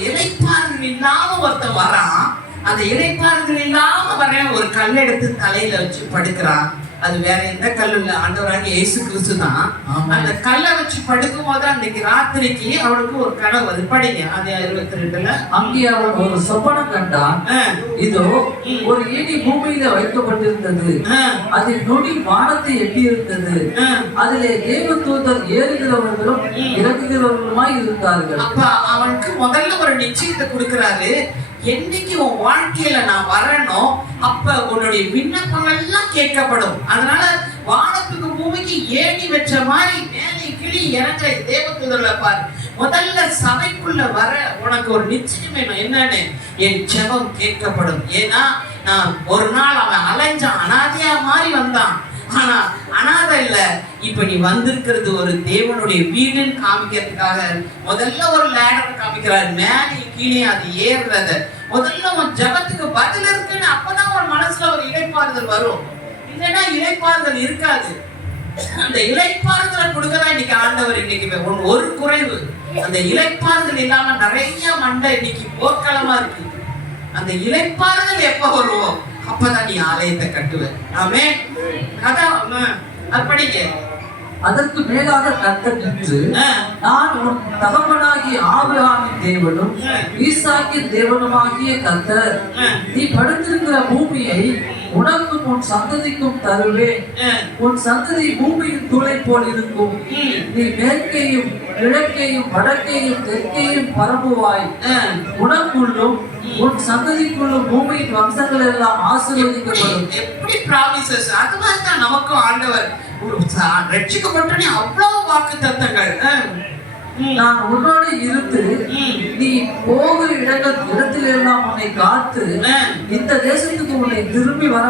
இளைப்பாறுதல் இல்லாம ஒருத்தன் வரான். அந்த இளைப்பாறுதல் இல்லாம வரேன் ஒரு கல் எடுத்து தலையில வச்சு படுக்கிறான். அது வேற எந்த கல்லு இல்ல, ஆண்டவராகிய இயேசு கிறிஸ்து தான். அந்த கல்லை வச்சு படுக்கும் போது அன்னைக்கு ராத்திரிக்கு அவனுக்கு ஒரு கனவு. அது படிங்க, அது 22ல. அங்கே அவன் ஒரு சொப்பனம் கண்டான். இதோ ஒரு ஏணி பூமியில வைக்கப்பட்டிருந்தது, அதில் நொடி வானத்தை எட்டியிருந்தது, அதிலே தேவதூதர் ஏறுகிறவர்களும் இறங்குகிறவர்களுமாய் இருந்தார்கள். அப்ப அவனுக்கு முதல்ல ஒரு நிச்சயத்தை கொடுக்கிறாரு. என்னைக்கு உன் வாழ்க்கையில நான் வரணும், அப்ப உன்னுடைய விண்ணப்பங்கள் எல்லாம் கேட்கப்படும். அதனால வானத்துக்கு பூமிக்கு ஏணி வச்ச மாதிரி மேலே கிளி இறங்க தேவதூதர்ல பாரு. முதல்ல சபைக்குள்ள வர உனக்கு ஒரு நிச்சயம் வேணும். என்னன்னு, என் ஜெபம் கேட்கப்படும். ஏன்னா நான் ஒரு நாள் அவன் அலைஞ்சான், அனாதையா மாதிரி வந்தான். ஆனா அனாதை இல்ல. இப்ப நீ வந்திருக்கிறது ஒரு தேவனுடைய வீடுன்னு காமிக்கிறதுக்காக முதல்ல ஒரு லேடர் காமிக்கிறாரு, மேலே கீழே அது ஏறுறத. முதல்ல உன் ஜபத்துக்கு பதில் இருக்குன்னு அப்பதான் உன் மனசுல ஒரு இளைப்பாறுதல் வரும். இல்லைன்னா இளைப்பாறுதல் இருக்காது. அந்த இளைப்பாறுதலை கொடுக்கதான் இன்னைக்கு ஆண்டவர். இன்னைக்கு ஒரு குறைவு, அந்த இளைப்பாறுதல் இல்லாம நிறைய மண்டை இன்னைக்கு போர்க்களமா இருக்கு. அந்த இளைப்பாறுதல் எப்ப வருவோம் அப்பதான் நீ ஆலயத்தை கட்டுவ. ஆமென். அதான் அப்படிங்க. அதற்கு மேலாக கர்த்தர் நின்று, நான் உன் தகப்பனாகிய ஆபிரகாமின் தேவனும் ஈசாக்கின் தேவனுமாகிய கர்த்தர், நீ படுத்திருக்கிற பூமியை உனக்கும் உன் சந்ததிக்கும் தருவேன். உன் சந்ததி பூமியின் தூளை போல் இருக்கும். நீ மேற்கேயும் கிழக்கேயும் வடக்கேயும் தெற்கேயும் பரப்புவாய். உனக்குள்ளும் உன் சந்ததிக்குள்ளும் பூமியின் வம்சங்கள் எல்லாம் ஆசீர்வதிக்கப்படும். எப்படி ப்ராமிசஸ். அது மாதிரி தான் நமக்கும் ஆண்டவர் ரட்சிக்கப்பட்டனே அவ்வளவு வாக்கு தத்தங்கள். நான் உன்னோடு இருந்து நீ போகிற இடத்தில் எல்லாம் உன்னை காத்து இந்த தேசத்துக்கு உன்னை திரும்பி வர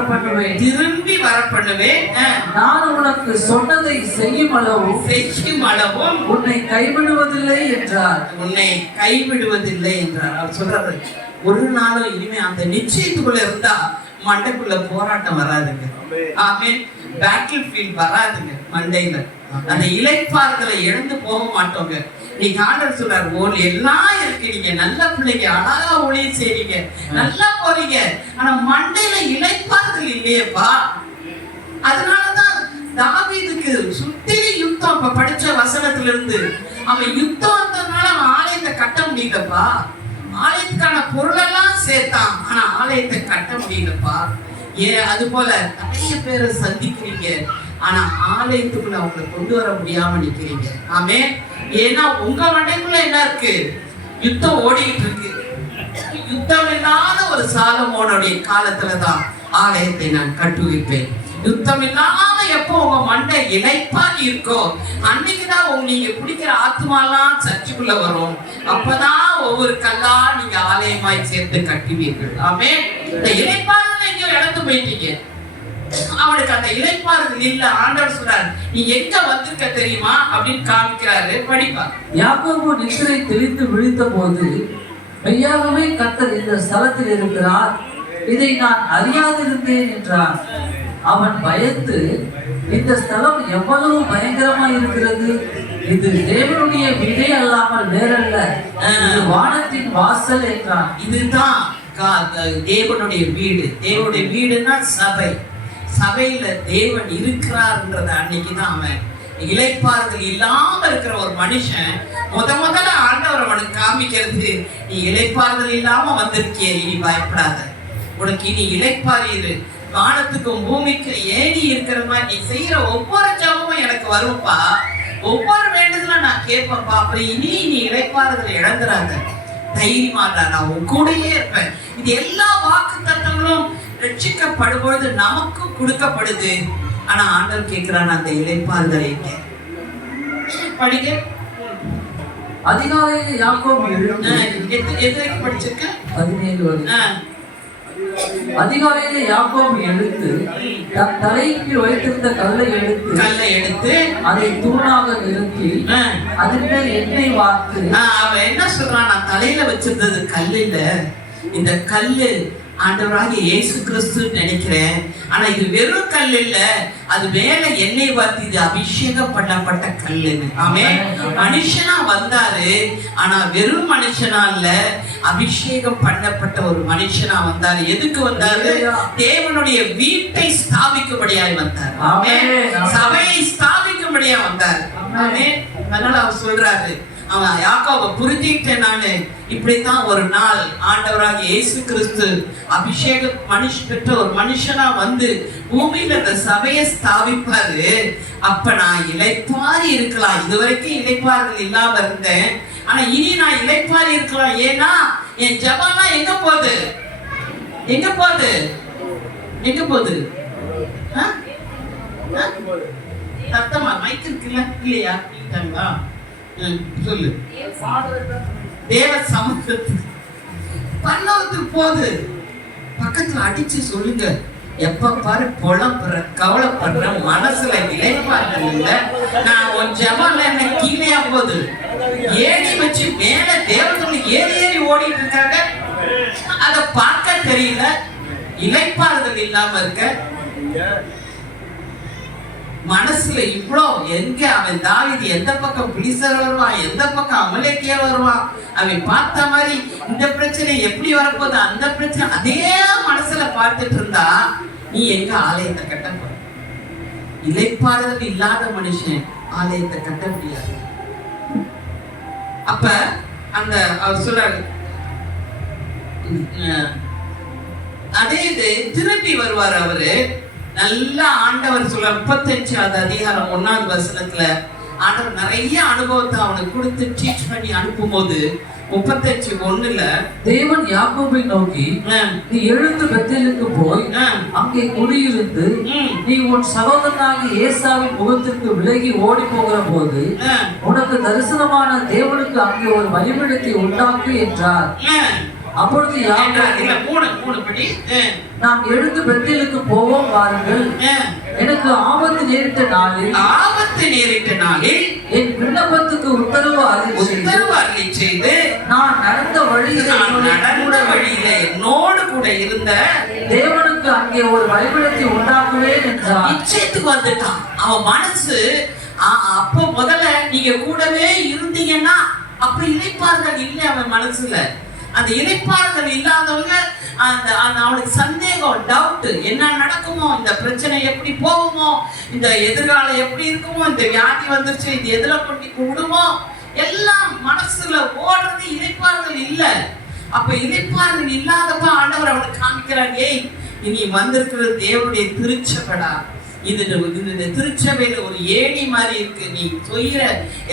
பண்ணுவேன். நான் உனக்கு சொன்னதை செய்யும் அளவும் உன்னை கைவிடுவதில்லை என்றார். அவர் சொல்றாரு, ஒரு நாளும் இனிமே அந்த நிச்சயத்துக்குள்ள இருந்தா மண்டைக்குள்ள போராட்டம் வராதுங்க. ஆமென். பேட்டில் ஃபீல்ட் வராதுங்க மண்டையில. அந்த இளைப்பாறுதலை இழந்து போக மாட்டோங்க. நீங்க ஆண்டவர் சொல்றாரு, ஓல் எல்லாம் இருக்கு, நீங்க நல்ல பிள்ளைங்க, அழகா ஊழியம் செய்றீங்க, நல்லா போறீங்க, ஆனா மண்டையில இளைப்பாறுதல் இல்லையேப்பா. அதனாலதான் தாவீதுக்கு சுத்திரி யுத்தம். இப்ப படிச்ச வசனத்துல இருந்து அவன் யுத்தம் வந்ததுனால அவன் ஆலயத்தை கட்ட முடியலப்பா. ஆலயத்துக்கான பொருளெல்லாம் சேர்த்தான், ஆனா ஆலயத்தை கட்ட முடியலப்பா. அது போல நிறைய பேரை சந்திக்கிறீங்க, ஆனா ஆலயத்துக்குள்ள அவங்களை கொண்டு வர முடியாம நிக்கிறீங்க. ஆமே. ஏன்னா உங்க மண்டைக்குள்ள என்ன இருக்கு? யுத்தம் ஓடிட்டு இருக்கு. யுத்தம் இல்லாத ஒரு சாலமோனுடைய காலத்துலதான் ஆலயத்தை நான் கட்டுவிப்பேன். யுத்தம் இல்லாம எப்போ உங்க மண்டை இளைப்பாகி இருக்கோ அன்னைக்குதான் நீங்க பிடிக்கிற ஆத்மாலாம் சர்ச்சுக்குள்ள வரும். அப்பதான் ஒவ்வொரு கல்லா நீங்க ஆலயமாய் சேர்த்து கட்டுவீர்கள். ஆமே. இந்த இளைப்பாறுதல் எங்கேயோ இழந்து போயிட்டீங்க. அவனுக்கு அந்த இளைப்பாறுதல் இல்ல. ஆண்டவர் சொல்றாரு, நீ எங்க வந்திருக்க தெரியுமா அப்படின்னு காமிக்கிறாரு. படிப்பா. யாக்கோபு நித்திரை தெளித்து விழித்த போது, மெய்யாகவே கர்த்தர் இந்த ஸ்தலத்தில் இருக்கிறார், இதை நான் அறியாதிருந்தேன் என்றான். அவன் பயந்து, இந்த ஸ்தலம் எவ்வளவு பயங்கரமா இருக்கிறது, இது தேவனுடைய வீடே அல்லாமல் வேறல்ல, இது வானத்தின் வாசல் என்றான். இதுதான் தேவனுடைய வீடு. தேவனுடைய வீடுன்னா சபை. சபையில தேவன் இருக்கிறார்ன்றத அன்னைக்குதான் அவன் இளைப்பாறுதல் இல்லாம இருக்கிற ஒரு மனுஷன் முதல்ல ஆண்டவர் அவனுக்கு காமிக்கிறது, நீ இளைப்பாறுதல் இல்லாம வந்திருக்கிய, இனி பயப்படாத, உனக்கு இனி இளைப்பாறு. வானத்துக்கும் பூமிக்கும் ஏணி இருக்கிற மாதிரி நீ செய்யற ஒவ்வொரு ஜபமும் எனக்கு வரும்பா, ஒவ்வொரு வேண்டுதலும் நான் கேட்பேன்ப்பா. அப்புறம் இனி நீ இளைப்பாறுதலை இழந்துறாங்க, தைரியமா நான் உன் கூடயே இருப்பேன். இது எல்லா வாக்கு தத்தங்களும் ரட்சிக்கப்படும்பொழுது நமக்கு கொடுக்கப்படுது. ஆனா ஆண்டவர் கேட்கிறான், அந்த இளைப்பாறுதலை படிக்க. அதிகாலையில் யாக்கோபு எதுக்கு படிச்சிருக்க? 17. அதிகாலையிலே யாக்கோபு எழுந்து தன் தலைக்கு வைத்திருந்த கல்லை எடுத்து அதை தூணாக நிறுத்தி அதன் மேல் எண்ணெய் வார்த்து. அவன் என்ன சொல்றான், நான் தலையில வச்சிருந்தது கல் இல்ல, இந்த கல்லு ஆண்டவராகிய இயேசு கிறிஸ்து நினைக்கிறேன். ஆனா இது வெறும் கல் இல்ல, அது மேல எண்ணெய் வார்த்து இது அபிஷேகம் பண்ணப்பட்ட கல்லுன்னு. ஆமென். மனுஷனா வந்தாரு, ஆனா வெறும் மனுஷனா இல்ல, அபிஷேகம் பண்ணப்பட்ட ஒரு மனுஷனா வந்தாரு. எதுக்கு வந்தாரு? தேவனுடைய வீட்டை ஸ்தாபிக்கும்படியாய் வந்தார். ஆமென். சபையை ஸ்தாபிக்கும்படியா வந்தார். ஆமென். அதனால அவர் சொல்றாரு, அவன் யாக்கோபை புரிஞ்சுக்கிட்டேன் நானு, இப்படித்தான் ஒரு நாள் ஆண்டவராகிய இயேசு கிறிஸ்து அபிஷேக பெற்ற ஒரு மனுஷனா வந்து பூமியில இந்த சபையை ஸ்தாபிப்பாரு. அப்ப நான் இளைப்பாறி இருக்கலாம். இதுவரைக்கும் இளைப்பாறுதல் இல்லாம இருந்தேன், ஆனா இனி நான் இளைப்பாறி இருக்கலாம். ஏன்னா என் ஜபம்லாம் எங்க போகுது? சத்தமா மைக் இருக்குல்ல, இல்லையா? சொல்லு. தேவ சமூகத்துக்கு பரலோகத்துக்கு போகுது. பக்கத்துல அடிச்சு சொல்லுங்க, எப்ப பாரு புலம்புற, கவலைப்படுற, மனசுல இளைப்பாறுதல் இல்ல. நான் உன் ஜெபம்ல என்ன கீழேயா போகுது, ஏணி வச்சு மேல தேவதூர்ல ஏறி ஏறி ஓடிட்டு இருக்காங்க. அத பார்க்க தெரியல, இளைப்பாறுதல் இல்லாம இருக்க. மனசுல இவ்வளோ எங்க அவன் தாவீது எந்த பக்கம் பிலிஸ்தர் வருவான், எந்த பக்கம் அமலேக்கியா வருவான், அவன் பார்த்த மாதிரி இந்த பிரச்சனை எப்படி வரப்போகுது, அந்த பிரச்சனை அதே மனசுல பார்த்துட்டு இருந்தா நீ எங்க ஆலயத்தை கட்ட போற? இளைப்பாறுதல் இல்லாத மனுஷன் ஆலயத்தை கட்ட முடியாது. அப்ப அந்த அவர் சொல்றாரு, அதே இது திரும்பி வருவார் அவரு. நல்ல ஆண்டவர் சொல்ற 35வது அதிகாரம் 1வது வசனத்துல ஆண்டவர் நிறைய அனுபவத்தை அவனுக்கு கொடுத்து டீச் பண்ணி அனுப்பும் போது 35:1 தேவன் யாக்கோபை நோக்கி, நீ எழுந்து பெத்தேலுக்கு போய் அங்கே குடியிருந்து நீ உன் சகோதரனாகிய ஏசாவின் முகத்திற்கு விலகி ஓடி போகிற போது உனக்கு தரிசனமான தேவனுக்கு அங்கே ஒரு பலிபீடத்தை உண்டாக்கு என்றார். அப்பொழுது நாம் எழுந்து பெத்தேலுக்கு போவோம் வாருங்கள், எனக்கு ஆபத்து நேரிட்ட நாளில் என் விண்ணப்பத்துக்கு உத்தரவு அருளி செய்து நான் நடந்த வழியில என்னோடு கூட இருந்த தேவனுக்கு அங்கே ஒரு பலிபீடத்தை உண்டாக்குவேன் என்றார். நிச்சயத்துக்கு வந்துட்டான் அவன் மனசு. அப்போ முதல்ல நீங்க கூடவே இருந்தீங்கன்னா அப்ப இளைப்பாறுதல் இல்லை அவன் மனசுல. அந்த இளைப்பாறுதல் இல்லாதவங்க அந்த அவனுக்கு சந்தேகம், டவுட், என்ன நடக்குமோ, இந்த பிரச்சனை எப்படி போகுமோ, இந்த எதிர்காலம் எப்படி இருக்குமோ, இந்த வியாதி வந்துருச்சு, இது எதுல கொண்டு விடுமோ, எல்லாம் மனசுல ஓடுறது. இளைப்பாறுதல் இல்லை. அப்ப இளைப்பாறுதல் இல்லாதப்ப ஆண்டவர் அவனுக்கு காமிக்கிறார், ஏய் இனி வந்திருக்கிறது தேவனுடைய திருச்சபைடா. இந்த திருச்சபையில ஒரு ஏணி மாதிரி இருக்கு. நீ சொல்கிற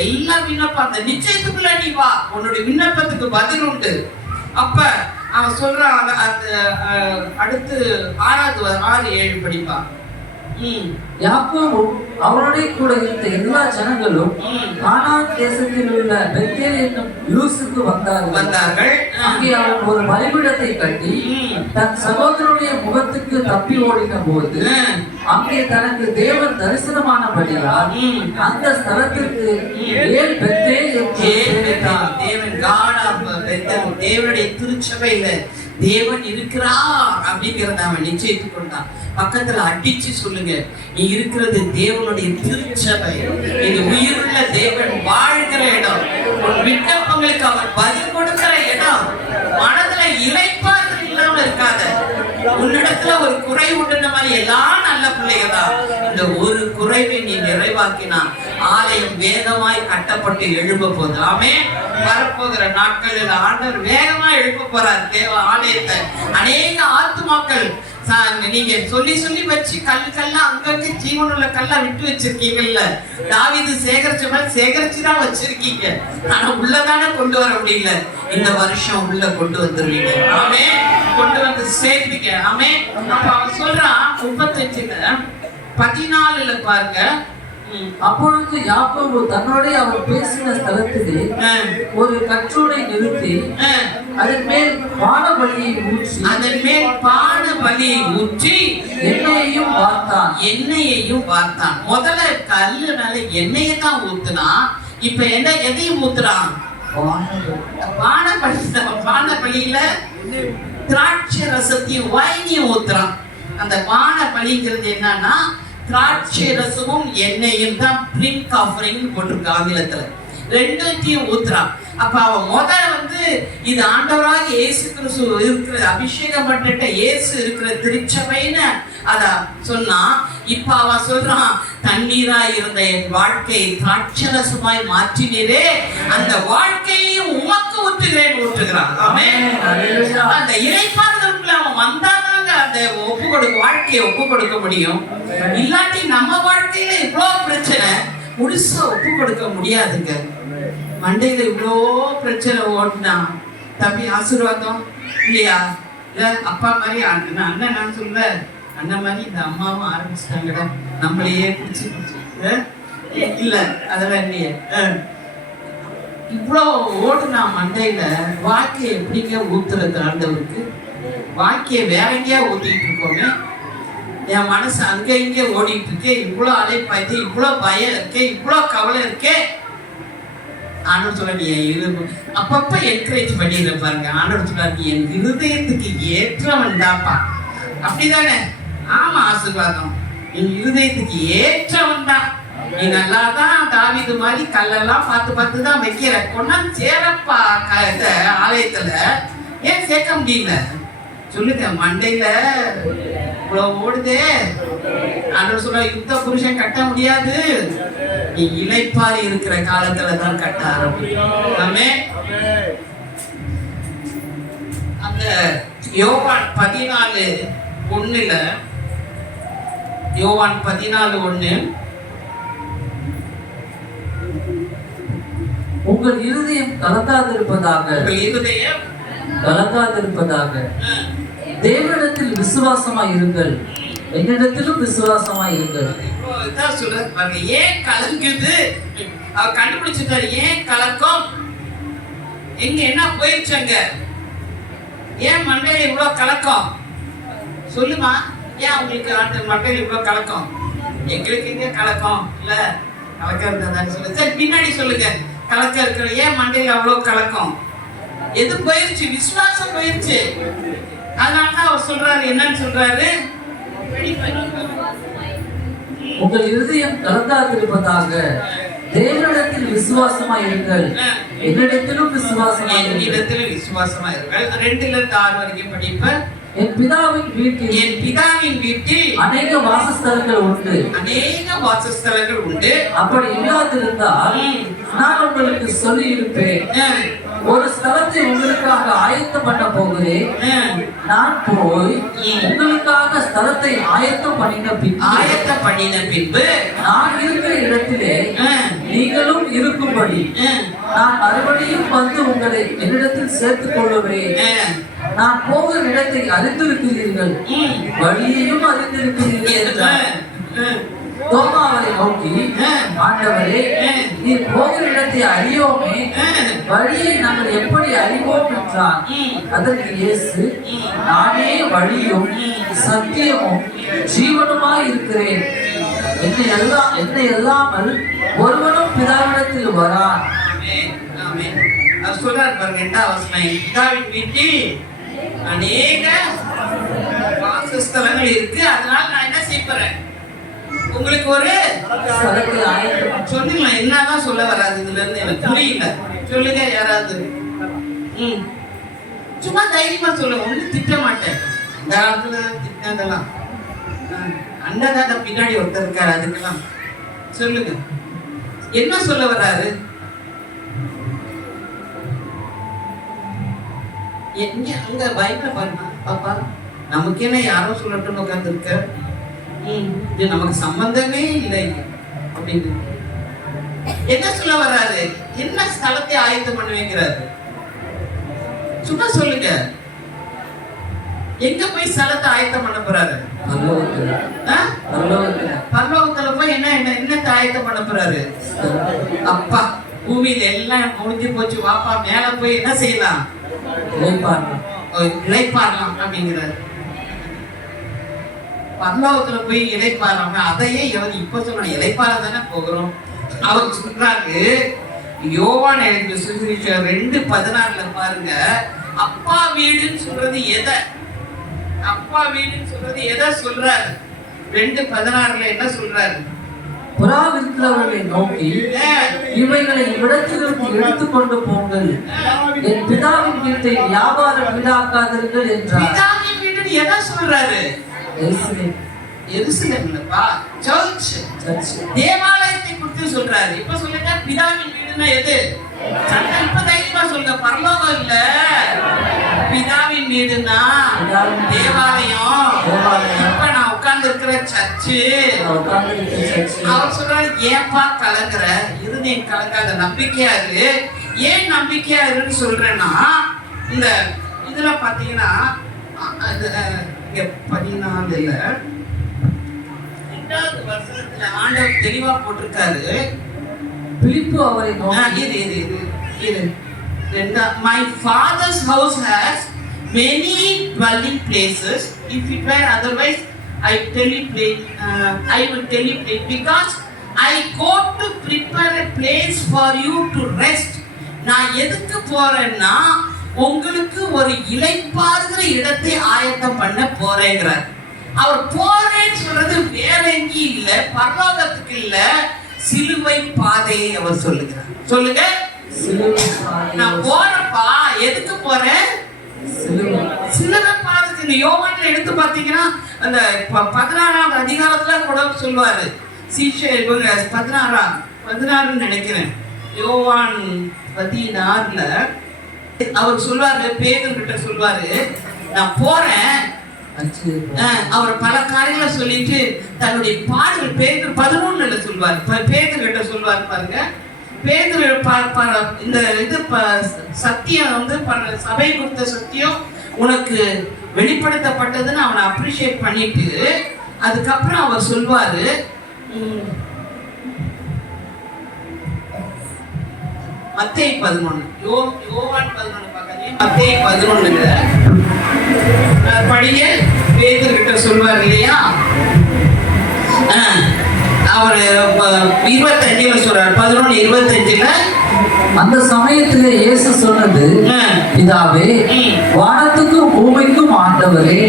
எல்லா விண்ணப்பம் அந்த நிச்சயத்துக்குள்ள நீ வா, உன்னுடைய விண்ணப்பத்துக்கு பதில் உண்டு. அப்ப அவன் சொல்றான், அடுத்து 6-7 படிப்பா. யாக்கோபும் அவருடைய கூட இருந்த எல்லா ஜனங்களும் கானான் தேசத்தில் உள்ள பெத்தேல் என்னும் லூசுக்கு வந்தார்கள். அங்கே அவன் ஒரு பலிபீடத்தை கட்டி தன் சகோதரனுடைய முகத்துக்கு தப்பி ஓடின போது அங்கே தனக்கு தேவன் தரிசனமானபடியால் அந்த ஸ்தலத்திற்கு ஏல் பெத்தேல் என்று பெயரிட்டார். தேவனுடைய திருச்சபையில தேவன் இருக்கிறார் அப்படிங்கிறத அவன் நிச்சயித்துக் கொண்டான். பக்கத்துல அடிச்சு சொல்லுங்க, நீ இருக்கிறது தேவனுடைய திருச்சபை. இது உயிருள்ள தேவன் வாழ்கிற இடம். உன் விண்ணப்பங்களுக்கு அவர் பதில் கொடுக்கிற இடம். மனதுல இளைப்பாறுதல் இல்லாம இருக்காத. உன்னிடத்துல ஒரு குறை உண்டுன மாதிரி எல்லாம் நல்ல பிள்ளைங்க தான். இந்த ஒரு குறைவை நீ நிறைவாக்கினா ஆலயம் வேகமாய் கட்டப்பட்டு எழும்ப போகுது. ஆமே, வரப்போகிற நாட்களில் ஆண்டவர் வேகமா எழுப்ப போறார் தேவ ஆலயத்தை. அநேக ஆத்துமாக்கள் நீங்க சொல்லி சொல்லி வச்சு கல்லா அங்கங்க ஜீவனுள்ள கல்லா விட்டு வச்சிருக்கீங்கல்ல. தாவீது சேகரிச்சுதான் வச்சிருக்கீங்க. ஆனா உள்ளதானே கொண்டு வர முடியல. இந்த வருஷம் உள்ள கொண்டு வந்துருவீங்க. ஆமே, கொண்டு வந்து சேர்ப்பீங்க. ஆமே. அப்ப அவன் சொல்றான் 35:14 பாருங்க. அப்பொழுது யாக்கோபு தன்னோட அவர் பேசின ஸ்தலத்திலே ஒரு கற்றோடை நிறுத்தி அதன் மேல் பான பலியை ஊற்றி எண்ணெயையும் வார்த்தான். முதல்ல கல்லு மேல எண்ணெயை தான் ஊத்துனா, இப்ப எதையும் ஊத்துறான்? பான பலியில திராட்சை ரசத்தையும் வைனியும் ஊத்துறான். அந்த பான பலிங்கிறது என்னன்னா திராட்சை ரசமும் எண்ணெயும் தான் ட்ரிங்க் ஆஃபரிங் போட்டிருக்கு ஆங்கிலத்துல. ரெண்டுத்தையும் ஊத்துறான். அப்ப அவன் முதல்ல இது ஆண்டவராக இயேசு கிறிஸ்து இருக்கிற அபிஷேகம் பண்ணிட்ட இயேசு இருக்கிற திருச்சபைன்னு அத சொன்னா. இப்ப அவன் சொல்றான், தண்ணீரா இருந்த என் வாழ்க்கையை திராட்சரசமாய் மாற்றினீரே, அந்த வாழ்க்கையையும் உமக்கு ஊற்றுகிறான். அந்த இறைப்பாடுகளுக்குள்ள அவன் வந்தாதாங்க அந்த வாழ்க்கையை ஒப்பு கொடுக்க முடியும். இல்லாட்டி நம்ம வாழ்க்கையில இவ்வளவு பிரச்சனை முழுசா ஒப்பு கொடுக்க முடியாதுங்க. மண்டையில இவ்வளோ பிரச்சனை ஓட்டுனா தம்பி ஆசீர்வாதம் இல்லையா? இல்ல அப்பா மாதிரி அண்ணன் நான் சொல்லுவேன், அண்ணன் மாதிரி இந்த அம்மாவும் ஆரம்பிச்சிட்டாங்கடா நம்மளையே பிடிச்சி இல்ல அதெல்லாம் இல்லையே. இவ்வளோ ஓட்டுனா மண்டையில வாழ்க்கையை எப்படிங்க ஊத்துறது? ஆண்டவருக்கு வாழ்க்கையை வேற எங்கேயா ஊத்திட்டு இருக்கோங்க. என் மனசு அங்க இங்க ஓடிட்டு இருக்கே, இவ்வளவு அலைப்பாய்த்து, இவ்வளவு பயம் இருக்கே, இவ்வளவு கவலை இருக்கே. ஆண்டவர் சொல்ல நீ என் அப்பப்ப என்கரேஜ் பண்ணிடுற பாருங்க. ஆண்டவர் சொல்றாரு நீ என் இருதயத்துக்கு ஏற்றவன் தான்ப்பா. அப்படிதானே? ஆமா, ஆசீர்வாதம் என் இருதயத்துக்கு ஏற்றவன் தான். நீ நல்லாதான் தாவீது மாதிரி கல்லெல்லாம் பார்த்து தான் வைக்கிற. கொண்டாந்து சேரப்பா ஆலயத்துல ஏன் சேர்க்க முடியல சொல்லுங்க? மண்டையில இவ்வளவு ஓடுதே. ஆண்டவர் சொல்ற யுத்த புருஷன் கட்ட முடியாது, நீ இளைப்பாரி இருக்கிற காலத்துல தான் கட்ட ஆரம்பிக்கும். அந்த யோவான் 14:1 யோவான் 14:1 உங்கள் இருதயம் கலங்காதிருப்பதாக, இருதயம் கலங்காதிருப்பதாக. தேவனிடத்தில் விசுவாசமாய் இருங்கள், என்னிடத்திலும் விசுவாசமாய் இருங்கள். சொல்றாரு பாருங்க, ஏன் கலங்குது? அவர் கண்டுபிடிச்சிட்டாரு ஏன் கலக்கம். எங்க என்ன போயிடுச்சாங்க? ஏன் மண்டையில இவ்வளவு கலக்கம் சொல்லுமா? ஏன் உங்களுக்கு மண்டையில இவ்வளவு கலக்கம்? எங்களுக்கு எங்க கலக்கம் இல்ல, கலக்கம் இருந்தா சொல்லுங்க. சரி, பின்னாடி சொல்லுங்க. கலக்கம் இருக்கிற ஏன் மண்டையில அவ்வளவு கலக்கம்? எது போயிருச்சு? விசுவாசம் போயிருச்சு. அதனாலதான் அவர் சொல்றாரு, என்னன்னு சொல்றாரு? உங்கள் இருதயம் கலங்காதிருப்பதாக, தேவனிடத்தில் விசுவாசமாய் இருங்கள், என்னிடத்திலும் விசுவாசமாய் இருங்கள். 2-6 வரைக்கும் படிப்ப. என் பிதாவின் வீட்டில் அநேக வாசஸ்தலங்கள் உண்டு. அப்படி இல்லாதிருந்தால் நான் உங்களுக்கு சொல்லி இருப்பேன். ஒரு ஸ்தலத்தை உங்களுக்காக ஆயத்தம் பண்ண போகிறேன். நான் போய் உங்களுக்காக ஸ்தலத்தை ஆயத்தம் பண்ணின பின்பு நான் இருக்கிற இடத்திலே நீங்களும் இருக்கும்படி நான் மறுபடியும் வந்து உங்களை என்னிடத்தில் சேர்த்துக் கொள்ளுவேன். நான் போகிற இடத்தை அறிந்திருக்கிறீர்கள், வழியையும் அறிந்திருக்கிறீர்கள் என்றார். தோமா அவரை நோக்கி, ஆண்டவரே, நீ போகிற இடத்தை அறியோமே, வழியை நாங்கள் எப்படி அறிவோம் என்றார். அதற்கு இயேசு, நானே வழியும் சத்தியமும் ஜீவனுமாய் இருக்கிறேன். என்னை அல்லாமல் ஒருவனும் பிதாவிடத்தில் வரான். சொல்றார் பாருங்க, 2வது வசனம். பிதாவின் வீட்டில் அநேக வாசஸ்தலங்கள் இருக்கு, அதனால நான் என்ன செய்ய போறேன்? உங்களுக்கு ஒரு சொல்லுங்க. என்னதான் சொல்ல வராது இதுல இருந்து எனக்கு புரியல. சொல்லுங்க யாராவது. சும்மா தைரியமா சொல்லுங்க, ஒன்னும் திட்ட மாட்டேன். இந்த காலத்துல திட்டினதெல்லாம் அண்ணதாத பின்னாடி ஒருத்தர் இருக்காரு, அதுக்கெல்லாம் சொல்லுங்க. என்ன சொல்ல வர்றாரு? அங்க பைக்ல பாருங்க பாப்பா, நமக்கு என்ன யாரோ சொல்லட்டும்னு உட்கார்ந்து இருக்க, இது நமக்கு சம்பந்தமே இல்லை அப்படின்னு என்ன சொல்ல வர்றாரு? என்ன ஸ்தலத்தை ஆயத்தம் பண்ண வைக்கிறாரு? சும்மா சொல்லுங்க. எங்க போய் ஸ்தலத்தை ஆயத்தம் பண்ண போறாரு? பரலோகத்துல போய் என்னத்தை ஆயத்தம் பண்ண போறாரு? அப்பா, பூமியில எல்லாம் முடிஞ்சு போச்சு, வாப்பா மேல போய் என்ன செய்யலாம்? இளைப்பாறலாம் அப்படிங்கிறாரு. பரலோகத்துல போய் இளைப்பாறாம அதையே இப்ப சொல்ற இளைப்பாற தானே போகிறோம். அவர் சொல்றாரு, யோவான் 2:16 பாருங்க, அப்பா வீடுன்னு சொல்றது எதை? அப்பா வீடுன்னு சொல்றது எதை சொல்றாரு? 2:16 என்ன சொல்றாரு? புறாவிற்கிறவர்களை நோக்கி, இவைகளை இவ்விடத்திலிருந்து எடுத்துக்கொண்டு போங்கள், என் பிதாவின் வீட்டை வியாபார வீடாக்காதீர்கள் என்றார். பிதாவின் வீடுன்னு எதை சொல்றாரு? எருசலேம்லப்பா, சர்ச், தேவாலயத்தை குறித்து சொல்றாரு. இப்ப சொல்லுங்க, பிதாவின் வீடுன்னா எது? இப்ப தைரியமா சொல்லுங்க, பரலோகம் இல்ல, பிதாவின் வீடுன்னா தேவாலயம். இப்ப நான் உட்கார்ந்து இருக்கிற சர்ச்சு. அவர் சொல்றாரு, ஏன்பா கலங்குற? இருதயம் கலங்காத, நம்பிக்கையா இரு. ஏன் நம்பிக்கையா இருன்னு சொல்றேன்னா, இந்த இதுல பாத்தீங்கன்னா 14 2வது வசனத்துல ஆண்டவர் தெளிவா போட்டிருக்காரு. பிலிப்பு அவரை நோக்கி, My father's house has many dwelling places. If it were otherwise, I will tell you plain, because I go to prepare a place for you to rest. நான் எதுக்கு போறேன்னா உங்களுக்கு ஒரு இளைப்பாறுகிற இடத்தை ஆயத்தம் பண்ண போறேங்கிறார். அவர் போறேன்னு சொல்றது வேற எங்கேயும் இல்ல, பரலோகத்துக்கு இல்ல, சிலுவை பாதையை அவர் சொல்லுகிறார். சொல்லுங்க, நான் போறப்பா எதுக்கு போறேன்? சிலுவை பாதைக்கு. யோவான்ல எடுத்து பார்த்தீங்கன்னா அந்த 16ஆம் அதிகாரத்துல கூட சொல்லுவாரு, சீஷர் 16 நினைக்கிறேன், யோவான் 16ல அவர் சொல்வாரு, பேதுரு கிட்ட சொல்வாரு, நான் போறேன். அவர் பல காரியங்களை சொல்லிட்டு தன்னுடைய பாடுகள் பேதுரு 11ல சொல்வார். பேதுரு கிட்ட சொல்வார் பாருங்க, பேதுரு இந்த இது சத்தியம் வந்து சபை கொடுத்த சத்தியம் உனக்கு வெளிப்படுத்தப்பட்டதுன்னு அவனை அப்ரிஷியேட் பண்ணிட்டு அதுக்கப்புறம் அவர் சொல்வாரு, மத்தேயு 11, யோவான் 11 பார்க்காதீங்க, மத்தேயு 11ல படிய பேதுரு கிட்ட சொல்வார் இல்லையா, அவர் 25ல சொல்றார், 11:25ல அந்த சமயத்திலே இயேசு சொன்னது, பிதாவே, வானத்துக்கும் பூமிக்கும் ஆண்டவரே,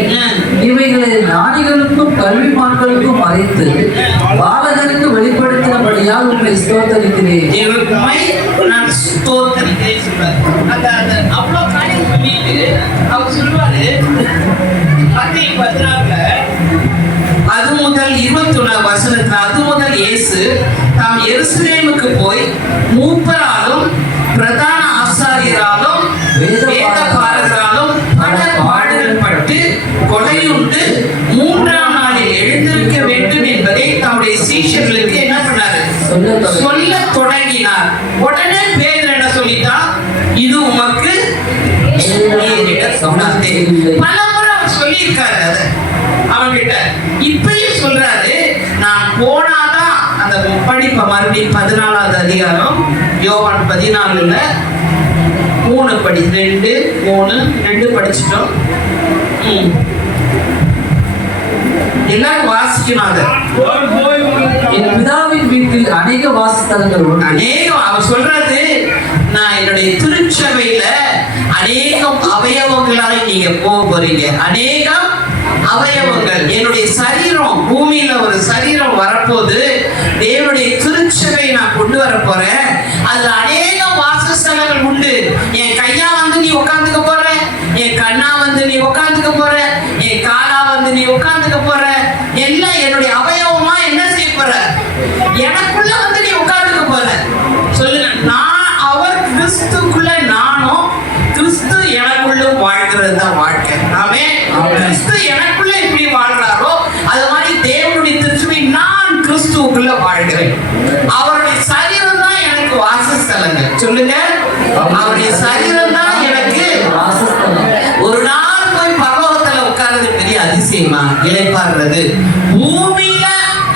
இவைகளை ஞானிகளுக்கும் கல்விமான்களுக்கும் மறைத்து பாலகனுக்கு வெளிப்படுத்தினபடியால் உங்களை ஸ்தோத்தரிக்கிறேன். நான் ஸ்தோத்தரிக்கிறேன் சொல்றார். அந்த அவ்வளவு காரியம் சொல்லிட்டு அவர் சொல்லுவாரு, மத்தேயு 16ல அது முதல் 21 வசனத்துல, அது முதல் இயேசு தாம் எருசலேமுக்கு போய் மூப்பராலும் பிரதான ஆசாரியராலும் வேதபாரகராலும் பல பாடுகள் பட்டு கொலையுண்டு 3ஆம் நாளில் எழுந்திருக்க வேண்டும் என்பதை தம்முடைய சீஷர்களுக்கு என்ன பண்ணாரு? சொல்ல தொடங்கினார். உடனே பேதுரு என்ன சொல்லிட்டா, இது உமக்கு பல முறை அவர் சொல்லியிருக்காரு அதை அவன்கிட்ட. இப்பயும் சொல்றாரு, நான் போனாதான் அந்த படிப்ப மறுபடியும் 14வது அதிகாரம் யோவான் 14ல 3 படி 2 படிச்சிட்டோம். எல்லாரும் வாசிக்கணும். அதை என் பிதாவின் வீட்டில் அநேக வாசஸ்தலங்கள் உண்டு. அநேகம் அவர் சொல்றது, நான் என்னுடைய திருச்சபையில அநேகம் அவயவங்களாய் நீங்க போக போறீங்க. அநேகம் அவயவங்கள், என்னுடைய சரீரம், பூமியில ஒரு சரீரம் வரப்போது, தேவனுடைய திருச்சபை நான் கொண்டு வர போறேன். அதுல அநேக வாசஸ்தலங்கள் உண்டு. என் கையா வந்து நீ உட்காந்துக்க போற, என் கண்ணா வந்து நீ உட்காந்துக்க போற, என் காலா வந்து நீ உட்காந்துக்க போற, எல்லாம் என்னுடைய அவயவமா என்ன செய்ய போற? எனக்குள்ள வந்து நீ உட்காந்துக்க போற. சொல்லுங்க, நான் அவர் கிறிஸ்துக்குள்ள நானும், கிறிஸ்து எனக்குள்ள வாழ்கிறது தான் வாழ்க்கை. ஆமென். கிறிஸ்து எனக்குள்ள எப்படி வாழ்றாரோ அது மாதிரி தேவனுடைய திருச்சபை நான் கிறிஸ்துவுக்குள்ள வாழ்கிறேன். அவருடைய சரீரம் தான் எனக்கு வாசஸ்தலங்கள். சொல்லுங்க, அவருடைய சரீரம் தான் எனக்கு வாசஸ்தலம். ஒரு நாள் போய் பரலோகத்துல உட்கார்றது பெரிய அதிசயமா? இளைப்பாறுறது, பூமியில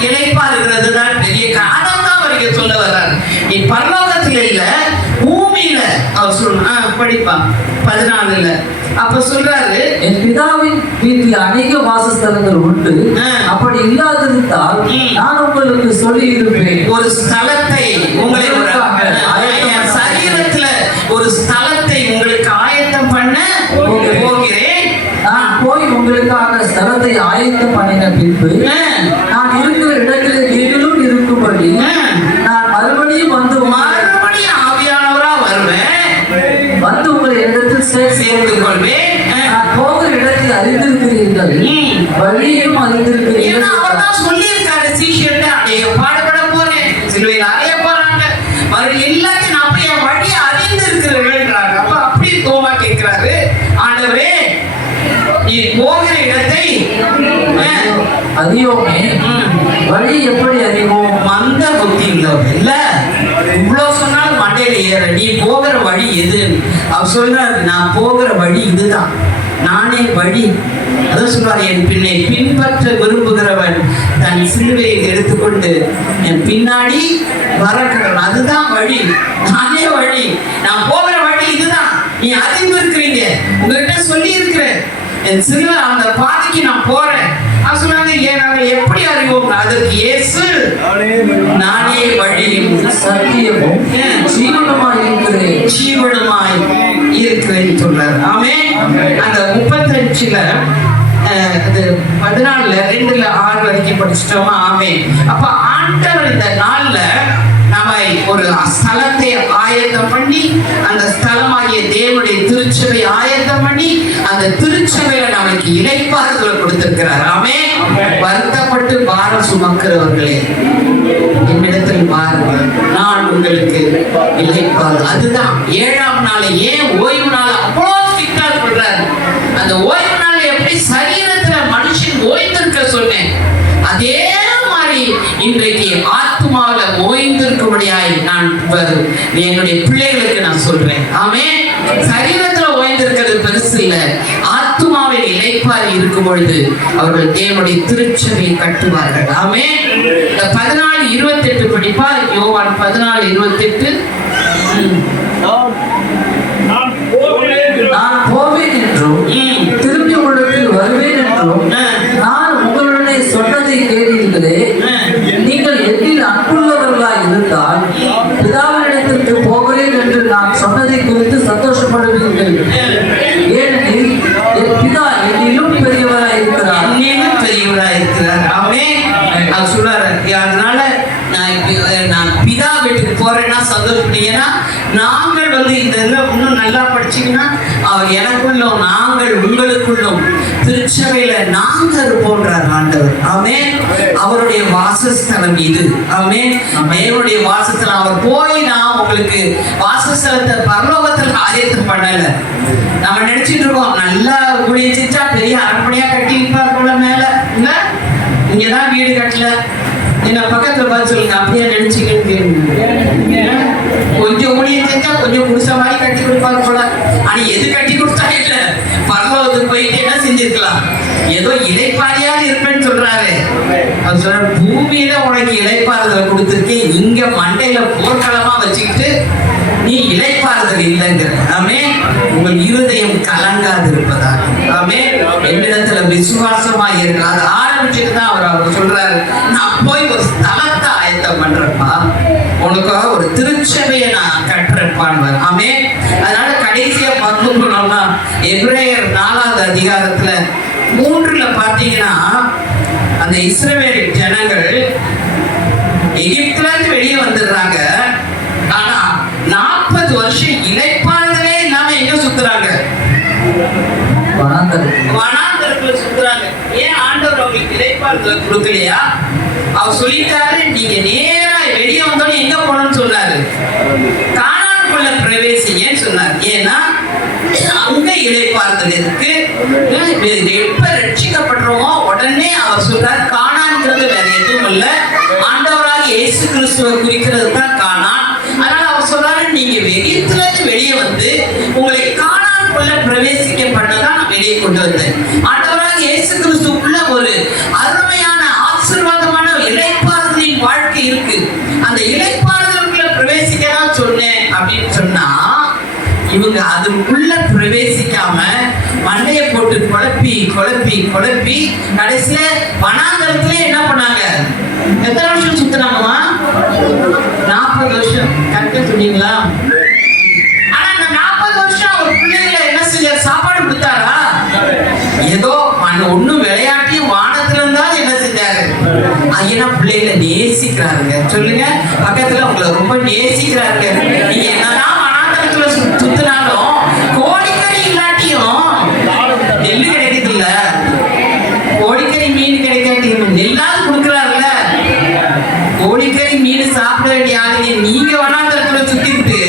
இளைப்பாறுகிறது தான் பெரிய காரணம் தான் அவருக்கு சொல்ல வர்றாரு. நீ பரலோகத்துல இல்ல, பூமியில. அவர் சொல்ற படிப்பா 14ல அப்ப சொல்றாரு, என் பிதாவின் வீட்டில் அநேக வாசஸ்தலங்கள் உண்டு. அப்படி இல்லாதிருந்தால் நான் உங்களுக்கு சொல்லி இருப்பேன். ஒரு ஸ்தலத்தை உங்களை சரீரத்துல ஒரு ஸ்தலத்தை உங்களுக்கு ஆயத்தம் பண்ண போகிறேன். நான் போய் உங்களுக்காக ஸ்தலத்தை ஆயத்தம் பண்ணின பின்பு நான் இருக்கிற இடத்திலே நீங்களும் இருக்கும்படி நான் மறுபடியும் ஆவியானவரா வருவேன், வந்து உங்களை இடத்தில் சேர்த்துக் கொள்வேன். நான் போகிற இடத்தை அறிந்திருக்கிறீர்கள், வழியையும் அறிந்திருக்கிறீர்கள். அவர் தான் சொல்லியிருக்காரு, சீஷர்ல அடைய பாடுபட போறேன், சிலுவையில் அறைய போறாங்க, மறுபடியும் எல்லாத்தையும் நான் போய் என் வழியை அறிந்திருக்கிறீர்கள்ன்றாங்க. அப்ப அப்படி தோமா கேட்கிறாரு, ஆண்டவரே நீ போகிற இடத்தை அறியோமே, வழி எப்படி அறிவோம்? மந்த புத்தி இல்ல, இவ்வளவு சொன்னாலும் மண்டையில ஏற, நீ போகிற வழி எது? அவர் சொல்றாரு, நான் போகிற வழி இதுதான், நானே வழி. அதான் சொல்றாரு, என் பின்னை பின்பற்ற விரும்புகிறவன் தன் சிலுவையை எடுத்துக்கொண்டு என் பின்னாடி வரக்கிறவன், அதுதான் வழி, நானே வழி, நான் போகிற வழி இதுதான். நீ அறிந்து இருக்கிறீங்க, உங்ககிட்ட சொல்லி இருக்கிறேன், என் சிலுவை அந்த பாதைக்கு நான் போறேன். சொல்றாங்க, ஏன் நாங்கள் எப்படி அறிவோம்? அதற்கு இயேசு, நானே வழியும் சத்தியமும் ஜீவனுமாய் இருக்கிறேன் சொல்றாரு. ஆமென். அந்த 35ல அது 14 2 6 வரைக்கும் படிச்சிட்டோமா? ஆமென். அப்ப ஆண்டவர் இந்த நாள்ல நம்மை ஒரு ஸ்தலத்தை ஆயத்தம் பண்ணி, அந்த ஸ்தலமாகிய தேவனுடைய திருச்சபை ஆயத்தம் பண்ணி, அந்த திருச்சபையில நமக்கு இளைப்பாறுதலை கொடுத்திருக்கிறார். ஆமென். வருத்தப்பட்டு பாரம் சுமக்கிறவர்களே, என்னிடத்தில் வாருங்கள், நான் உங்களுக்கு இளைப்பாறு. அதுதான் 7ஆம் நாள். ஏன் ஓய்வு நாள் அவ்வளோ ஸ்ட்ரிக்டா சொல்றாரு? அந்த ஓய்வு நாள் எப்படி சரீரத்துல மனுஷன் ஓய்ந்திருக்க சொன்னேன், அதே மாதிரி இன்றைக்கு ஆத்மாவில ஓய்ந்திருக்கும்படியாய் நான் என்னுடைய பிள்ளைகளுக்கு நான் சொல்றேன். ஆமென். சரீரத்துல ஓய்ந்திருக்கிறது பெருசு இல்ல, ஆத்மாவில் இளைப்பாறி இருக்கும் பொழுது அவர்கள் தேவனுடைய திருச்சபையை கட்டுவார்கள். ஆமென். 14:28 படிப்பா. யோவான் 14:28. நான் போவேன் என்றும் திரும்பி உங்களிடத்தில் வருவேன் என்றும் நான் உங்களுடனே சொன்னதை கேட்டீர்களே. நீங்கள் என்னில் அன்புள்ளவர்களாய் இருந்தால் பிதாவினிடத்திற்கு போகிறேன் என்று நான் சொன்னதை குறித்து சந்தோஷப்படுவீர்கள். ஏனெனில் என் பிதா என்னிலும் பெரியவராய் இருக்கிறார். ஆமென். அவர் சொல்றாரு, அதனால நான் பிதா வீட்டுக்கு போறேன்னா சந்தோஷப்பட்டீங்கன்னா, நாங்கள் இந்த இன்னும் நல்லா படிச்சீங்கன்னா, அவர் எனக்குள்ளும் நாங்கள் உங்களுக்குள்ளும் திருச்சபையில நாங்கள் இருப்போன்றார் ஆண்டவர். ஆமென். அவருடைய வாசஸ்தலம் இது. ஆமென். தேவனுடைய வாசஸ்தலம். அவர் போய் நான் உங்களுக்கு வாசஸ்தலத்தை பரலோகத்தில் ஆயத்தம் பண்ணல. நம்ம நினைச்சிட்டு இருக்கோம், நல்லா குடிச்சிச்சா பெரிய அரண்மனையா கட்டி வைப்பார் போல மேல. இல்ல, இங்கதான் வீடு கட்டல. என்ன பக்கத்துல பார்த்து சொல்லுங்க, அப்படியே நினைச்சுக்கிட்டு கொஞ்சம் ஊழியம் செஞ்சா கொஞ்சம் குடிசை மாதிரி கட்டி கொடுப்பாரு போல. ஆனா எது கட்டி கொடுத்தா இல்ல, பரலோகத்துக்கு போயிட்டு என்ன செஞ்சிருக்கலாம், ஏதோ இளைப்பாரியாக இருப்பேன்னு சொல்றாரு. அவர் சொல்ற, பூமியில உனக்கு இளைப்பாறுதலை கொடுத்துருக்கேன், இங்க மண்டையில போர்க்களமா வச்சுக்கிட்டு நீ இளைப்பாறுதல் இல்லைங்கிற. ஆமென். உங்கள் இருதயம் கலங்காது இருப்பதாக. ஆமென். என்னிடத்துல விசுவாசமா இருக்கு. அதை ஆரம்பிச்சுட்டு தான் அவர் சொல்றாரு, நான் போய் ஒரு ஸ்தலத்தை ஆயத்தம் பண்றேன்ப்பா, உனக்காக ஒரு திருச்சபையை நான் கட்டுறேன்பான். ஆமென். அதனால கடைசியா பார்க்கணும்னா எபிரேயர் 4ஆவது அதிகாரத்துல 3ல பாத்தீங்கன்னா, அந்த இஸ்ரவேல் ஜனங்கள் எகிப்துல இருந்து வெளியே வந்துடுறாங்க. ஆனா 40 வருஷம் இளைப்பாறுதலே இல்லாம எங்க சுத்துறாங்க? வனாந்தரத்துல சுத்துறாங்க. ஏன் ஆண்டவர் அவங்களுக்கு இளைப்பாறுதலை கொடுக்கலையா? அவர் சொல்லிட்டாரு, நீங்க நேரா வெளியே வந்தோன்னு எங்க போகணும்னு சொன்னாரு, கானானுக்குள்ள பிரவேசிங்கன்னு சொன்னார். ஏன்னா அங்க இளைப்பாறுதல் இருக்கு. எப்ப ரட்சிக்கப்படுறோமோ உடனே அவர் சொல்றாரு, கானான்ங்கிறது வேற எதுவும் இல்ல, ஆண்டவராக இயேசு கிறிஸ்துவை குறிக்கிறது தான் கானான். அதனால அவர் சொல்றாரு, நீங்க வெளியத்துல வெளியே வந்து உங்களை கானானுக்குள்ள பிரவேசிக்க பண்ணதான் நான் வெளியே கொண்டு வந்தேன். ஆண்டவராக இயேசு கிறிஸ்துக்குள்ள ஒரு அருமையான ஆசீர்வாதமான இளைப்பாறுதலின் வாழ்க்கை இருக்கு. அந்த இளைப்பாறுதலுக்குள்ள பிரவேசிக்கதான் சொன்னேன் அப்படின்னு சொன்னா, இவங்க அதுக்குள்ள பிரவேசிக்காம மண்டையை போட்டு குழப்பி குழப்பி குழப்பி கடைசியில வனாந்தரத்துல என்ன பண்ணாங்க? எத்தனை வருஷம் சுத்தினாங்கம்மா? 40 வருஷம். கரெக்டா சொன்னீங்களா? ஆனா இந்த 40 வருஷம் அவர் பிள்ளைகளை என்ன செஞ்ச? சாப்பாடு கொடுத்தாரா? ஏதோ ஒண்ணும் விளையாட்டி வானத்துல இருந்தா என்ன செஞ்சாரு? ஐயா பிள்ளைகளை நேசிக்கிறாருங்க. சொல்லுங்க, பக்கத்துல உங்களை ரொம்ப நேசிக்கிறாருங்க. நீங்க என்னதான் வனாந்தரத்துல சுத்தினாலும் கோடிக்கறி இல்லாட்டியும் நெல்லு கிடைக்குது இல்ல, கோடிக்கறி மீன் கிடைக்காட்டி நெல்லாவது கொடுக்குறாருல்ல. கோடிக்கறி மீன் சாப்பிட வேண்டிய ஆளுங்க நீங்க வனாந்தரத்துல சுத்திட்டு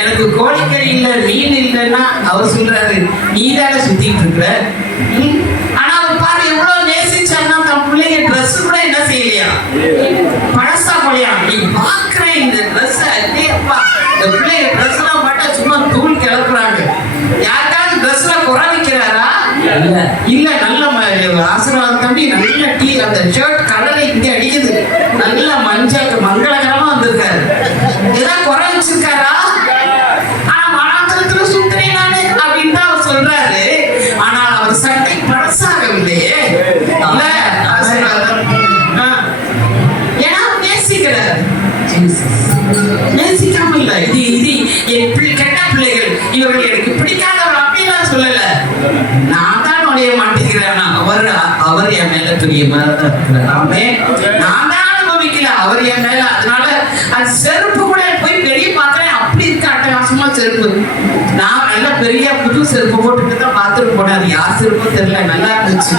எனக்கு கோடிக்கறி இல்ல மீன் இல்லைன்னா அவர் சொல்றாரு, நீ தானே சுத்திட்டு இருக்கிற. ஆனா அவர் பாரு எவ்வளவு நேசிச்சாருன்னா, தன் பிள்ளைங்க ட்ரெஸ் கூட என்ன செய்யலையா, பழசா போலையா. நீ பாக்குற இந்த ட்ரெஸ் அப்பா, இந்த பிள்ளைங்க ட்ரெஸ் எல்லாம் பார்த்தா சும்மா தூள் கிளப்புறாங்க. யாருக்காவது ட்ரெஸ்ல குறை வைக்கிறாரா? இல்ல. நல்ல ஆசீர்வாதம் தம்பி, நல்ல டீ, அந்த ஷர்ட் கலரை இங்க அடிக்குது, நல்ல மஞ்சள் மங்களகரமா வந்திருக்காரு. ஏதாவது குறை வச்சிருக்காரா? ஆனா வனாந்தரத்துல சுத்துறேன் நானு அப்படின்னு தான் அவர் சொல்றாரு. ஆனால் அவர் சட்டை பழசாகவில்லையே. இல்ல நான் தான் நுழைய மாட்டேங்கிறேன். அவர் என் மேல பிரியமா இருக்கிறாமே. நான் தான் அனுபவிக்கல, அவர் என் மேல. அதனால அது செருப்பு கூட போய் பெரிய பாக்குறேன், அப்படி இருக்க அட்டகாசமா செருப்பு. நான் நல்ல பெரிய புது செருப்பு போட்டுட்டு தான் பாத்துட்டு போனேன். அது யார் செருப்பும் தெரியல, நல்லா இருந்துச்சு.